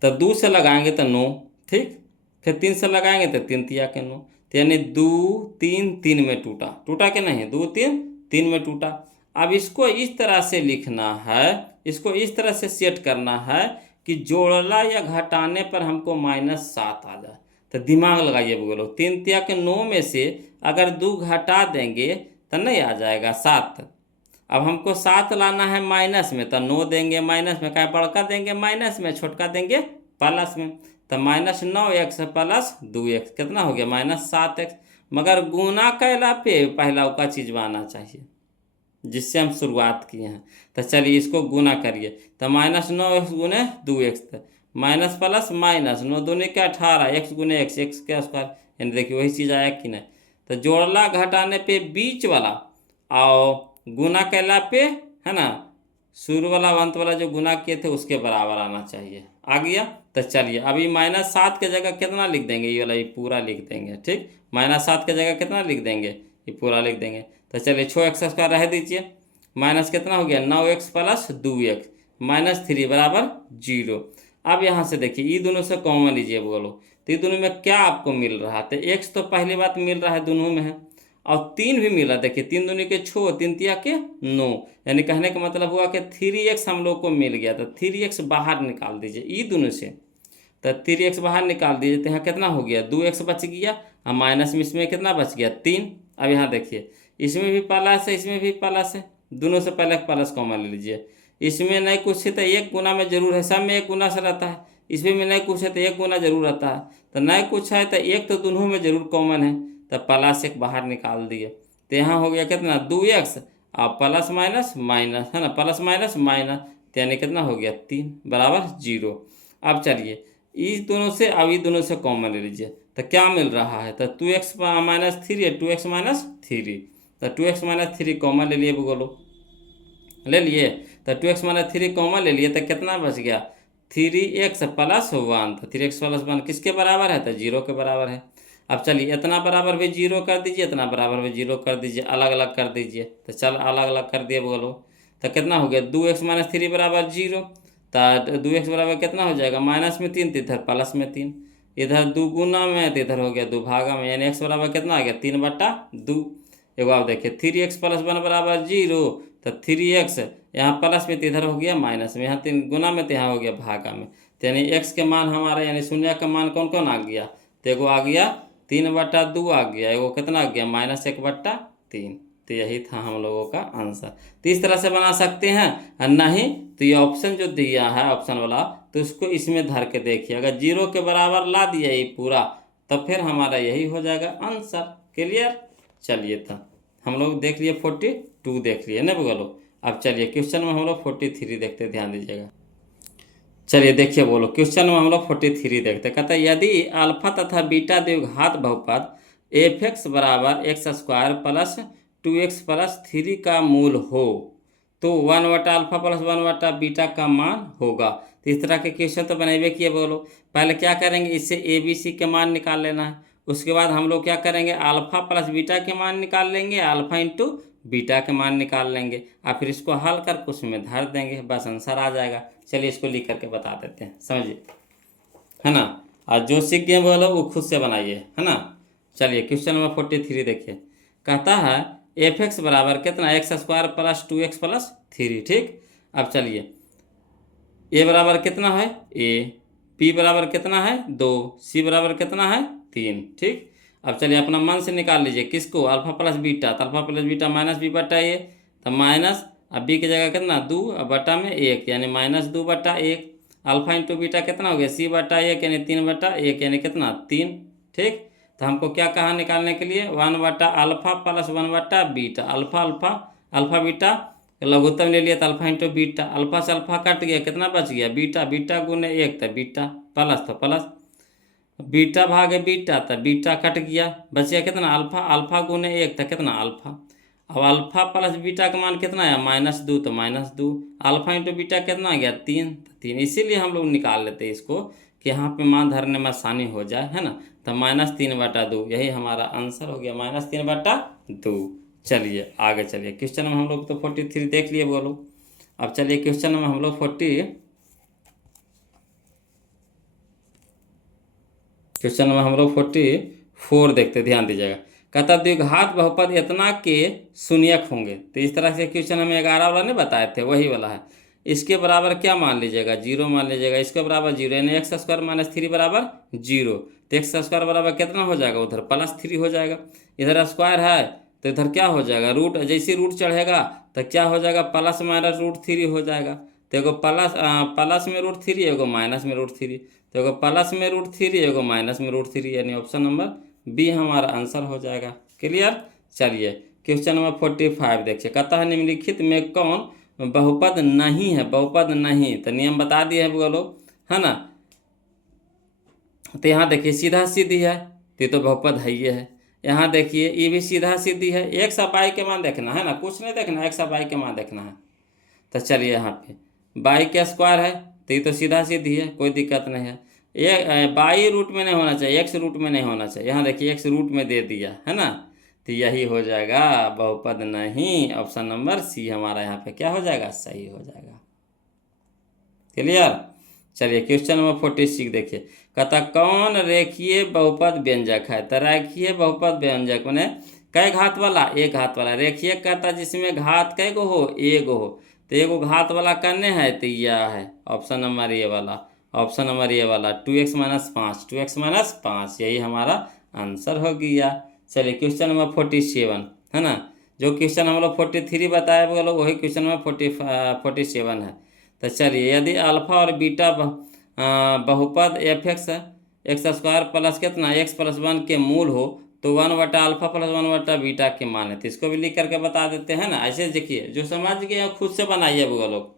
तो 2 से लगाएंगे तो 9, ठीक, फिर 3 से लगाएंगे तो 3 तिया के 9, तो यानी 2 3 3 में टूटा कि नहीं, 2 3 3 में टूटा। अब इसको इस तरह से लिखना है, इसको इस तरह से सेट करना है कि जोड़ला या घटाने पर हमको -7 आ जाए। तो दिमाग लगाइए बोलो, 3 तिया के 9 में से अगर 2 घटा देंगे तो नहीं आ जाएगा 7। अब हमको 7 लाना है माइनस में, तो 9 देंगे माइनस में, क्या बड़का देंगे माइनस में, छोटका देंगे प्लस में, तो -9x प्लस 2x कितना हो गया -7x। मगर गुना कैला पे पहला का चीज़ आना चाहिए जिससे हम शुरुआत किए हैं। तो चलिए इसको गुना करिए, तो -9x गुने 2x, माइनस प्लस माइनस 9 दूनी के 18, x गुने x, x के स्क्वायर, यानी देखिए वही चीज़ आया कि नहीं। तो जोड़ला घटाने पे बीच वाला और गुना कैला पे है ना शुरू वाला अंत वाला जो गुना किए थे उसके बराबर आना चाहिए, आ गया। तो चलिए अभी -7 के जगह कितना लिख देंगे, ये वाला ये पूरा लिख देंगे, ठीक, -7 के जगह कितना लिख देंगे, ये पूरा लिख देंगे। तो चलिए 6x² रह दीजिए, माइनस कितना हो गया 9x प्लस 2x -3 बराबर 0। अब यहाँ से देखिए ये दोनों से कॉमन लीजिए बोलो, तो ये दोनों में क्या आपको मिल रहा है, तो x तो पहली बात मिल रहा है दोनों में है, और 3 भी मिल रहा है, देखिए 3 दूनी के 6, 3 तिया के 9, यानी कहने का मतलब हुआ कि 3x हम लोग को मिल गया। तो 3x बाहर निकाल दीजिए ये दोनों से, तो 3x बाहर निकाल दीजिए, तो यहाँ कितना हो गया 2x बच गया, और माइनस में इसमें कितना बच गया 3। अब यहाँ देखिए इसमें भी प्लस है, इसमें भी प्लस है, दोनों से पहले प्लस कॉमन ले लीजिए। इसमें नहीं कुछ है तो एक गुना में जरूर है, सब में एक गुना से रहता है, इसमें में नहीं कुछ है तो एक गुना जरूर रहता है, तो नहीं कुछ है तो एक तो दोनों में जरूर कॉमन है, तो प्लस एक बाहर निकाल दिए। तो यहाँ हो गया कितना 2x और प्लस माइनस माइनस, है ना, प्लस माइनस माइनस, तो यानी कितना हो गया 3 बराबर 0। अब चलिए इस दोनों से अब ये दोनों से कॉमन ले लीजिए, तो क्या मिल रहा है, तो 2x - 3 है, 2x - 3, तो 2x - 3 कॉमन ले लिए बोलो, ले लिए, तो 2x - 3 कॉमन ले लिए, तो कितना बच गया 3x प्लस 1, तो 3x प्लस 1 किसके बराबर है, तो 0 के बराबर है। अब चलिए इतना बराबर भी 0 कर दीजिए, इतना बराबर भी 0 कर दीजिए, अलग अलग कर दीजिए, तो चल अलग अलग कर दिए बोलो, तो कितना हो गया 2x - 3 बराबर 0, तो 2x बराबर कितना हो जाएगा माइनस में 3, तो इधर प्लस में 3, इधर 2 गुना में, तो इधर हो गया 2 भागा में, यानी x बराबर कितना आ गया 3/2। एगो आप देखिए 3x प्लस 1 बराबर 0, तो 3x यहाँ प्लस में तो इधर हो गया माइनस में, यहाँ 3 गुना में तो यहाँ हो गया भागा में। तो यानी x के मान हमारा यानी शून्य का मान कौन कौन आ गया, तो एगो आ गया 3/2 आ गया, एगो कितना आ गया -1/3। तो यही था हम लोगों का आंसर। तो इस तरह से बना सकते हैं, और नहीं तो ये ऑप्शन जो दिया है ऑप्शन वाला, तो उसको इसमें धर के देखिए, अगर 0 के बराबर ला दिया ये पूरा, तब फिर हमारा यही हो जाएगा आंसर। क्लियर। चलिए था हम लोग देख लिए 42 देख लिए ना बोलो। अब चलिए क्वेश्चन में हम लोग 43 देखते, ध्यान दीजिएगा। चलिए देखिए बोलो, क्वेश्चन में हम लोग 43 देखते। कहता है यदि अल्फा तथा बीटा द्विघात बहुपद f(x) बराबर x² प्लस 2x प्लस 3 का मूल हो तो 1/α प्लस 1/बीटा का मान होगा। तो इस तरह के क्वेश्चन तो बनेबे किए बोलो। पहले क्या करेंगे, इससे ABC के मान निकाल लेना है। उसके बाद हम लोग क्या करेंगे, अल्फा प्लस बीटा के मान निकाल लेंगे, अल्फा इंटू बीटा के मान निकाल लेंगे, और फिर इसको हल कर उसमें धर देंगे, बस आंसर आ जाएगा। चलिए इसको लिख करके बता देते हैं, समझिए, है ना। और जो सीख गए बोलो वो खुद से बनाइए, है ना। चलिए क्वेश्चन नंबर 43 देखिए। कहता है f(x) बराबर कितना, x² प्लस 2x प्लस 3। ठीक। अब चलिए a बराबर कितना है a, b बराबर कितना है 2, c बराबर कितना है 3। ठीक। अब चलिए अपना मन से निकाल लीजिए किसको, अल्फा प्लस बीटा, तो अल्फा प्लस बीटा -b/a, तो माइनस, अब b की जगह कितना 2 और बटा में 1 यानी -2/1। अल्फा इंटू बीटा कितना हो गया c/1 यानी 3/1 यानी कितना 3। ठीक। तो हमको क्या कहा निकालने के लिए, 1/α प्लस 1/बीटा, अल्फा बीटा लघुत्तम ले लिया तो अल्फा इंटू बीटा, अल्फा से अल्फा कट गया, कितना बच गया बीटा, बीटा गुने 1 तो बीटा, प्लस तो प्लस, बीटा भागे बीटा तो बीटा कट गया, बच गया कितना अल्फा गुने 1 तो कितना अल्फा। अब अल्फा प्लस बीटा का मान कितना है -2 तो -2, अल्फा इंटू बीटा कितना आ गया 3 तो 3। इसीलिए हम लोग निकाल लेते हैं इसको कि यहाँ पे मान धरने में आसानी हो जाए, है ना। तो -3/2 यही हमारा आंसर हो गया, -3/2। चलिए आगे चलिए, क्वेश्चन में हम लोग तो 43 देख लिए बोलो। अब चलिए क्वेश्चन में हम लोग 44 देखते, ध्यान दीजिएगा। कहता द्विघात बहुपद इतना के शून्यक होंगे। तो इस तरह से क्वेश्चन हमें 11 वाला नहीं बताए थे, वही वाला है। इसके बराबर क्या मान लीजिएगा 0 मान लीजिएगा, इसके बराबर 0 यानी x² - 3 बराबर 0। तो x² बराबर कितना हो जाएगा, उधर +3 हो जाएगा, इधर स्क्वायर है तो इधर क्या हो जाएगा रूट, जैसे रूट चढ़ेगा तो क्या हो जाएगा ±√3 हो जाएगा। तो एगो प्लस में √3, एगो माइनस में √3, तो एगो प्लस में √3, एगो माइनस में √3, यानी ऑप्शन नंबर बी हमारा आंसर हो जाएगा। क्लियर। चलिए क्वेश्चन नंबर 45 देखिए। कहता है निम्नलिखित में कौन बहुपद नहीं है, बहुपद नहीं, तो नियम बता दिए हैं बोलो, है ना। तो यहाँ देखिए सीधा सीधी है, तो ये तो बहुपद है ही है। यहाँ देखिए ये भी सीधा सीधी है, x और y के मान देखना है ना, कुछ नहीं देखना, x और y के मान देखना है। तो चलिए यहाँ पे y के स्क्वायर है तो ये तो सीधा सीधी है, कोई दिक्कत नहीं है। ये y रूट में नहीं होना चाहिए, x रूट में नहीं होना चाहिए। यहाँ देखिए x रूट में दे दिया है ना, तो यही हो जाएगा बहुपद नहीं, ऑप्शन नंबर सी हमारा यहाँ पे क्या हो जाएगा, सही हो जाएगा। क्लियर। चलिए क्वेश्चन नंबर 46 देखिए। कहता कौन रेखीय बहुपद व्यंजक है, तो रेखीय बहुपद व्यंजक मैंने कै घात वाला, एक घात वाला। रेखीय कहता जिसमें घात कै गो हो, एगो हो, तो एगो घात वाला करने है तो यह है ऑप्शन नंबर ये वाला, ऑप्शन नंबर ये वाला 2x - 5, 2x - 5 यही हमारा आंसर हो गया। चलिए क्वेश्चन नंबर 47 है ना, जो क्वेश्चन हम लोग 43 बताए वो लोग वही क्वेश्चन नंबर 47 है। तो चलिए यदि अल्फा और बीटा बहुपद f(x) x² प्लस कितना x + 1 के मूल हो तो 1/α प्लस 1/बीटा के मान है। तो इसको भी लिख करके बता देते हैं ना। ऐसे देखिए जो समझ गए हैं खुद से बनाइए वो लोग,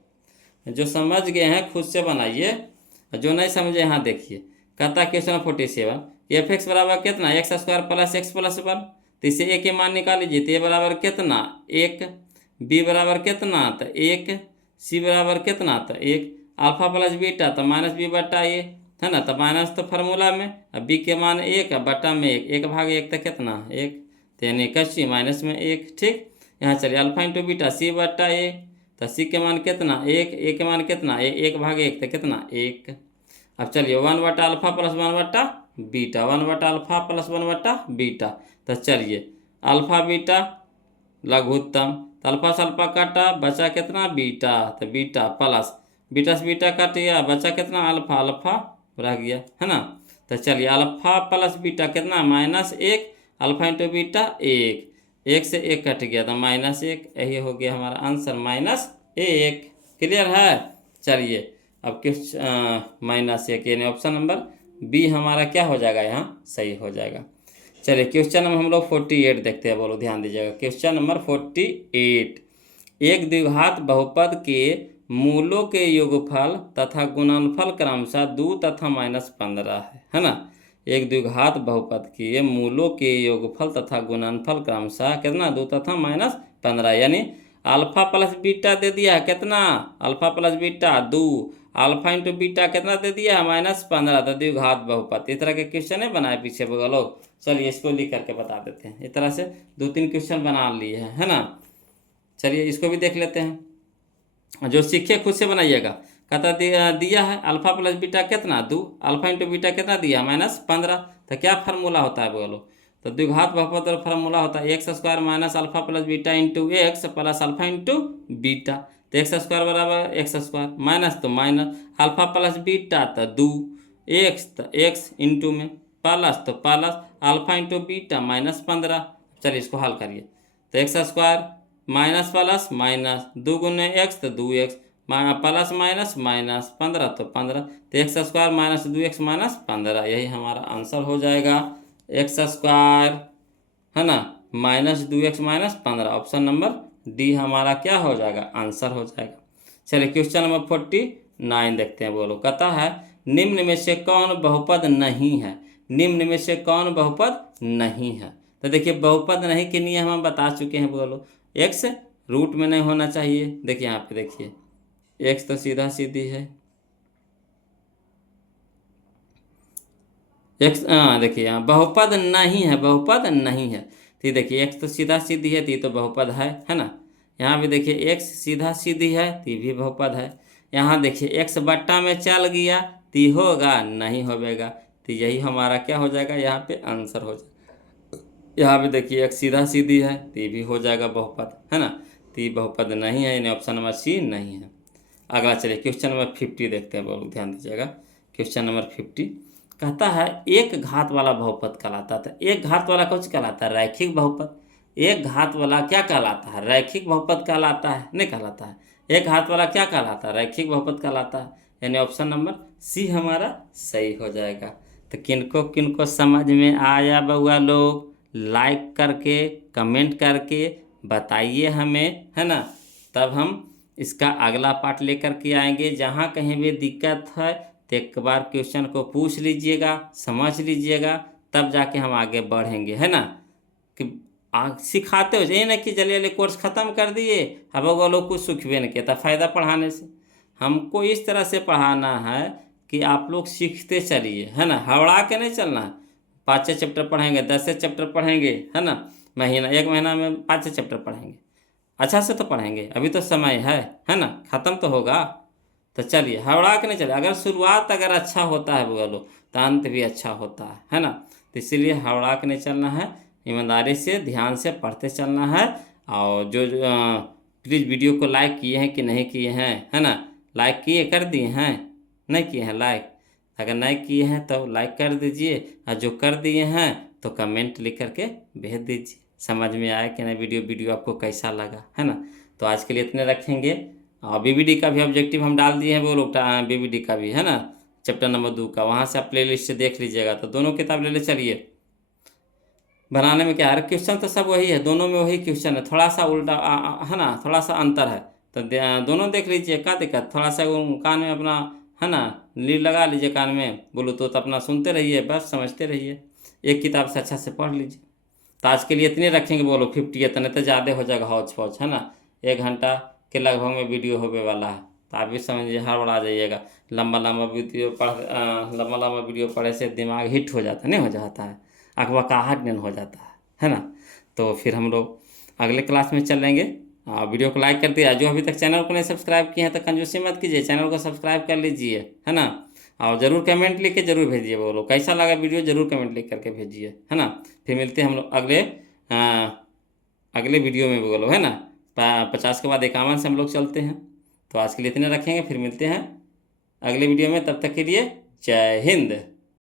जो समझ गए हैं खुद से बनाइए, जो नहीं समझे यहाँ देखिए। कहता क्वेश्चन 47 f(x) बराबर कितना x² प्लस x + 1, तो इसे a के मान निकाल लीजिए। तो a बराबर कितना 1, b बराबर कितना तो 1, c बराबर कितना तो 1, अल्फा प्लस बीटा तो -b/a है ना। तो माइनस तो फार्मूला में, अब b के मान 1 बटा में 1/1 तो कितना 1, तो यानी 81 माइनस में 1। ठीक। यहाँ चलिए अल्फा इंटू बीटा c/a, तो c के मान कितना 1, a के मान कितना 1/1 तो कितना 1। अब चलिए 1/α प्लस 1/बीटा, 1/α प्लस 1/बीटा। तो चलिए अल्फा बीटा लघुत्तम, तो अल्फा से अल्फा काटा, बचा कितना बीटा, तो बीटा प्लस बीटा से बीटा काट गया, बचा कितना अल्फा, अल्फा रह गया, है ना। तो चलिए अल्फा प्लस बीटा कितना -1, अल्फा इंटू बीटा 1, 1 से 1 कट गया तो -1, यही हो गया हमारा आंसर -1। क्लियर है। चलिए अब किस -1 यानी ऑप्शन नंबर बी हमारा क्या हो जाएगा, यहाँ सही हो जाएगा। चलिए क्वेश्चन नंबर हम लोग 48 देखते हैं, बोलो ध्यान दीजिएगा। क्वेश्चन नंबर 48, एक द्विघात बहुपद के मूलों के योगफल तथा गुणनफल क्रमशः 2 तथा -15 है ना। एक द्विघात बहुपद के मूलों के योगफल तथा गुणनफल क्रमशः कितना 2 तथा -15, यानी अल्फा प्लस बीटा दे दिया कितना, alpha plus beta 2, alpha into beta कितना दे दिया -15, तो द्विघात बहुपद। इस तरह के क्वेश्चन है बनाए पीछे लोग। चलिए इसको लिख करके बता देते हैं। इस तरह से 2-3 क्वेश्चन बना लिए हैं, है ना। चलिए इसको भी देख लेते हैं, जो सीखे खुद से बनाइएगा। कहता दिया है अल्फा प्लस बीटा कितना 2, अल्फा इंटू बीटा कितना दिया -15, तो क्या फार्मूला होता है बोलो। तो द्विघात बहुपद का फार्मूला होता है x² minus alpha plus beta into x plus alpha into beta. तो x² बराबर x² माइनस तो माइनस अल्फा प्लस बीटा तो 2, एक्स तो एक्स इंटू में प्लस तो प्लस अल्फा इंटू बीटा -15। चलिए इसको हल करिए। तो x² माइनस प्लस माइनस 2 गुने एक्स तो 2x प्लस माइनस माइनस 15 तो 15, तो x² माइनस 2x माइनस 15, यही हमारा आंसर हो जाएगा। x² है ना minus 2x minus 15, option number D हमारा क्या हो जाएगा, आंसर हो जाएगा। चलिए क्वेश्चन नंबर 49 देखते हैं, बोलो। कहता है निम्न में से कौन बहुपद नहीं है, निम्न में से कौन बहुपद नहीं है। तो देखिए बहुपद नहीं के नियम हम बता चुके हैं, बोलो। x रूट में नहीं होना चाहिए, देखिए यहाँ पे देखिए x तो सीधा सीधी है, x देखिए यहाँ बहुपद नहीं है, बहुपद नहीं है। तो देखिए x तो सीधा सीधी है तो ये तो बहुपद है ना। यहाँ भी देखिए x सीधा सीधी है तो ये भी बहुपद है। यहाँ देखिए x बट्टा में चल गया तो होगा नहीं होगा, तो यही हमारा क्या हो जाएगा, यहाँ पे आंसर हो जाएगा। यहाँ पे देखिए x सीधा सीधी है तो ये भी हो जाएगा बहुपद, है ना। तो ये बहुपद नहीं है, यानी ऑप्शन नंबर सी नहीं है। अगला चलिए क्वेश्चन नंबर 50 देखते हैं, बहुत ध्यान दीजिएगा। क्वेश्चन नंबर 50 कहता है एक घात वाला बहुपद कहलाता था। एक घात वाला कुछ कहलाता है, रैखिक बहुपद। एक घात वाला क्या कहलाता है, रैखिक बहुपद कहलाता है, नहीं कहलाता है। एक घात वाला क्या कहलाता है, रैखिक बहुपद कहलाता है, यानी ऑप्शन नंबर सी हमारा सही हो जाएगा। तो किनको किनको समझ में आया बउआ लोग, लाइक करके कमेंट करके बताइए हमें, है ना। तब हम इसका अगला पार्ट लेकर के आएंगे। जहाँ कहीं भी दिक्कत है तो एक बार क्वेश्चन को पूछ लीजिएगा, समझ लीजिएगा, तब जाके हम आगे बढ़ेंगे, है ना। कि सिखाते हो, ये ना कि जल्दी जल्दी कोर्स ख़त्म कर दिए, अब वो लोग कुछ सीखबे नहीं किया, फ़ायदा पढ़ाने से। हमको इस तरह से पढ़ाना है कि आप लोग सीखते चलिए, है ना। हवड़ा के नहीं चलना है। 5 चैप्टर पढ़ेंगे, 10 चैप्टर पढ़ेंगे, है ना। महीना 1 महीना में 5 चैप्टर पढ़ेंगे, अच्छा से तो पढ़ेंगे, अभी तो समय है ना, ख़त्म तो होगा। तो चलिए हवड़ा के नहीं चले। अगर शुरुआत अगर अच्छा होता है बोलो तो अंत भी अच्छा होता है ना। तो इसीलिए हवड़ा के नहीं चलना है, ईमानदारी से ध्यान से पढ़ते चलना है। और जो प्लीज़ वीडियो को लाइक किए हैं कि नहीं किए हैं, है ना। लाइक किए कर दिए हैं, नहीं किए हैं लाइक, अगर नहीं किए हैं तो लाइक कर दीजिए, और जो कर दिए हैं तो कमेंट लिख करके भेज दीजिए, समझ में आया कि नहीं वीडियो आपको कैसा लगा, है ना। तो आज के लिए इतने रखेंगे। और बीबीडी का भी ऑब्जेक्टिव हम डाल दिए हैं, वो लोग बीबीडी का भी, है ना, चैप्टर नंबर 2 का, वहाँ से आप प्ले लिस्ट से देख लीजिएगा। तो दोनों किताब ले चलिए। बनाने में क्या है, क्वेश्चन तो सब वही है, दोनों में वही क्वेश्चन है, थोड़ा सा उल्टा है ना, थोड़ा सा अंतर है। तो दोनों देख लीजिए, क्या दिक्कत, थोड़ा सा कान में अपना, है ना, लीड लगा लीजिए कान में, ब्लूटूथ अपना सुनते रहिए, बस समझते रहिए, एक किताब से अच्छा से पढ़ लीजिए। तो आज के लिए इतने रखेंगे, बोलो 50 है, तो नहीं तो ज़्यादा हो जाएगा हौच पौच, है ना। 1 घंटा के लगभग में वीडियो होने वाला है, तो आप भी समझिए, हड़बड़ा जाइएगा। लंबा लंबा वीडियो पढ़े से दिमाग हिट हो जाता है, नहीं हो जाता है, अकबकाहट नहीं हो जाता है ना। तो फिर हम लोग अगले क्लास में चलेंगे। वीडियो को लाइक कर दिया, जो अभी तक चैनल को नहीं सब्सक्राइब किए हैं तो कंजूसी मत कीजिए, चैनल को सब्सक्राइब कर लीजिए, है ना। और ज़रूर कमेंट लिख के जरूर भेजिए, बोलो कैसा लगा वीडियो, ज़रूर कमेंट लिख करके भेजिए, है ना। फिर मिलते हैं हम लोग अगले वीडियो में, बोलो, है ना। 50 के बाद 51 से हम लोग चलते हैं। तो आज के लिए इतने रखेंगे, फिर मिलते हैं अगले वीडियो में। तब तक के लिए जय हिंद।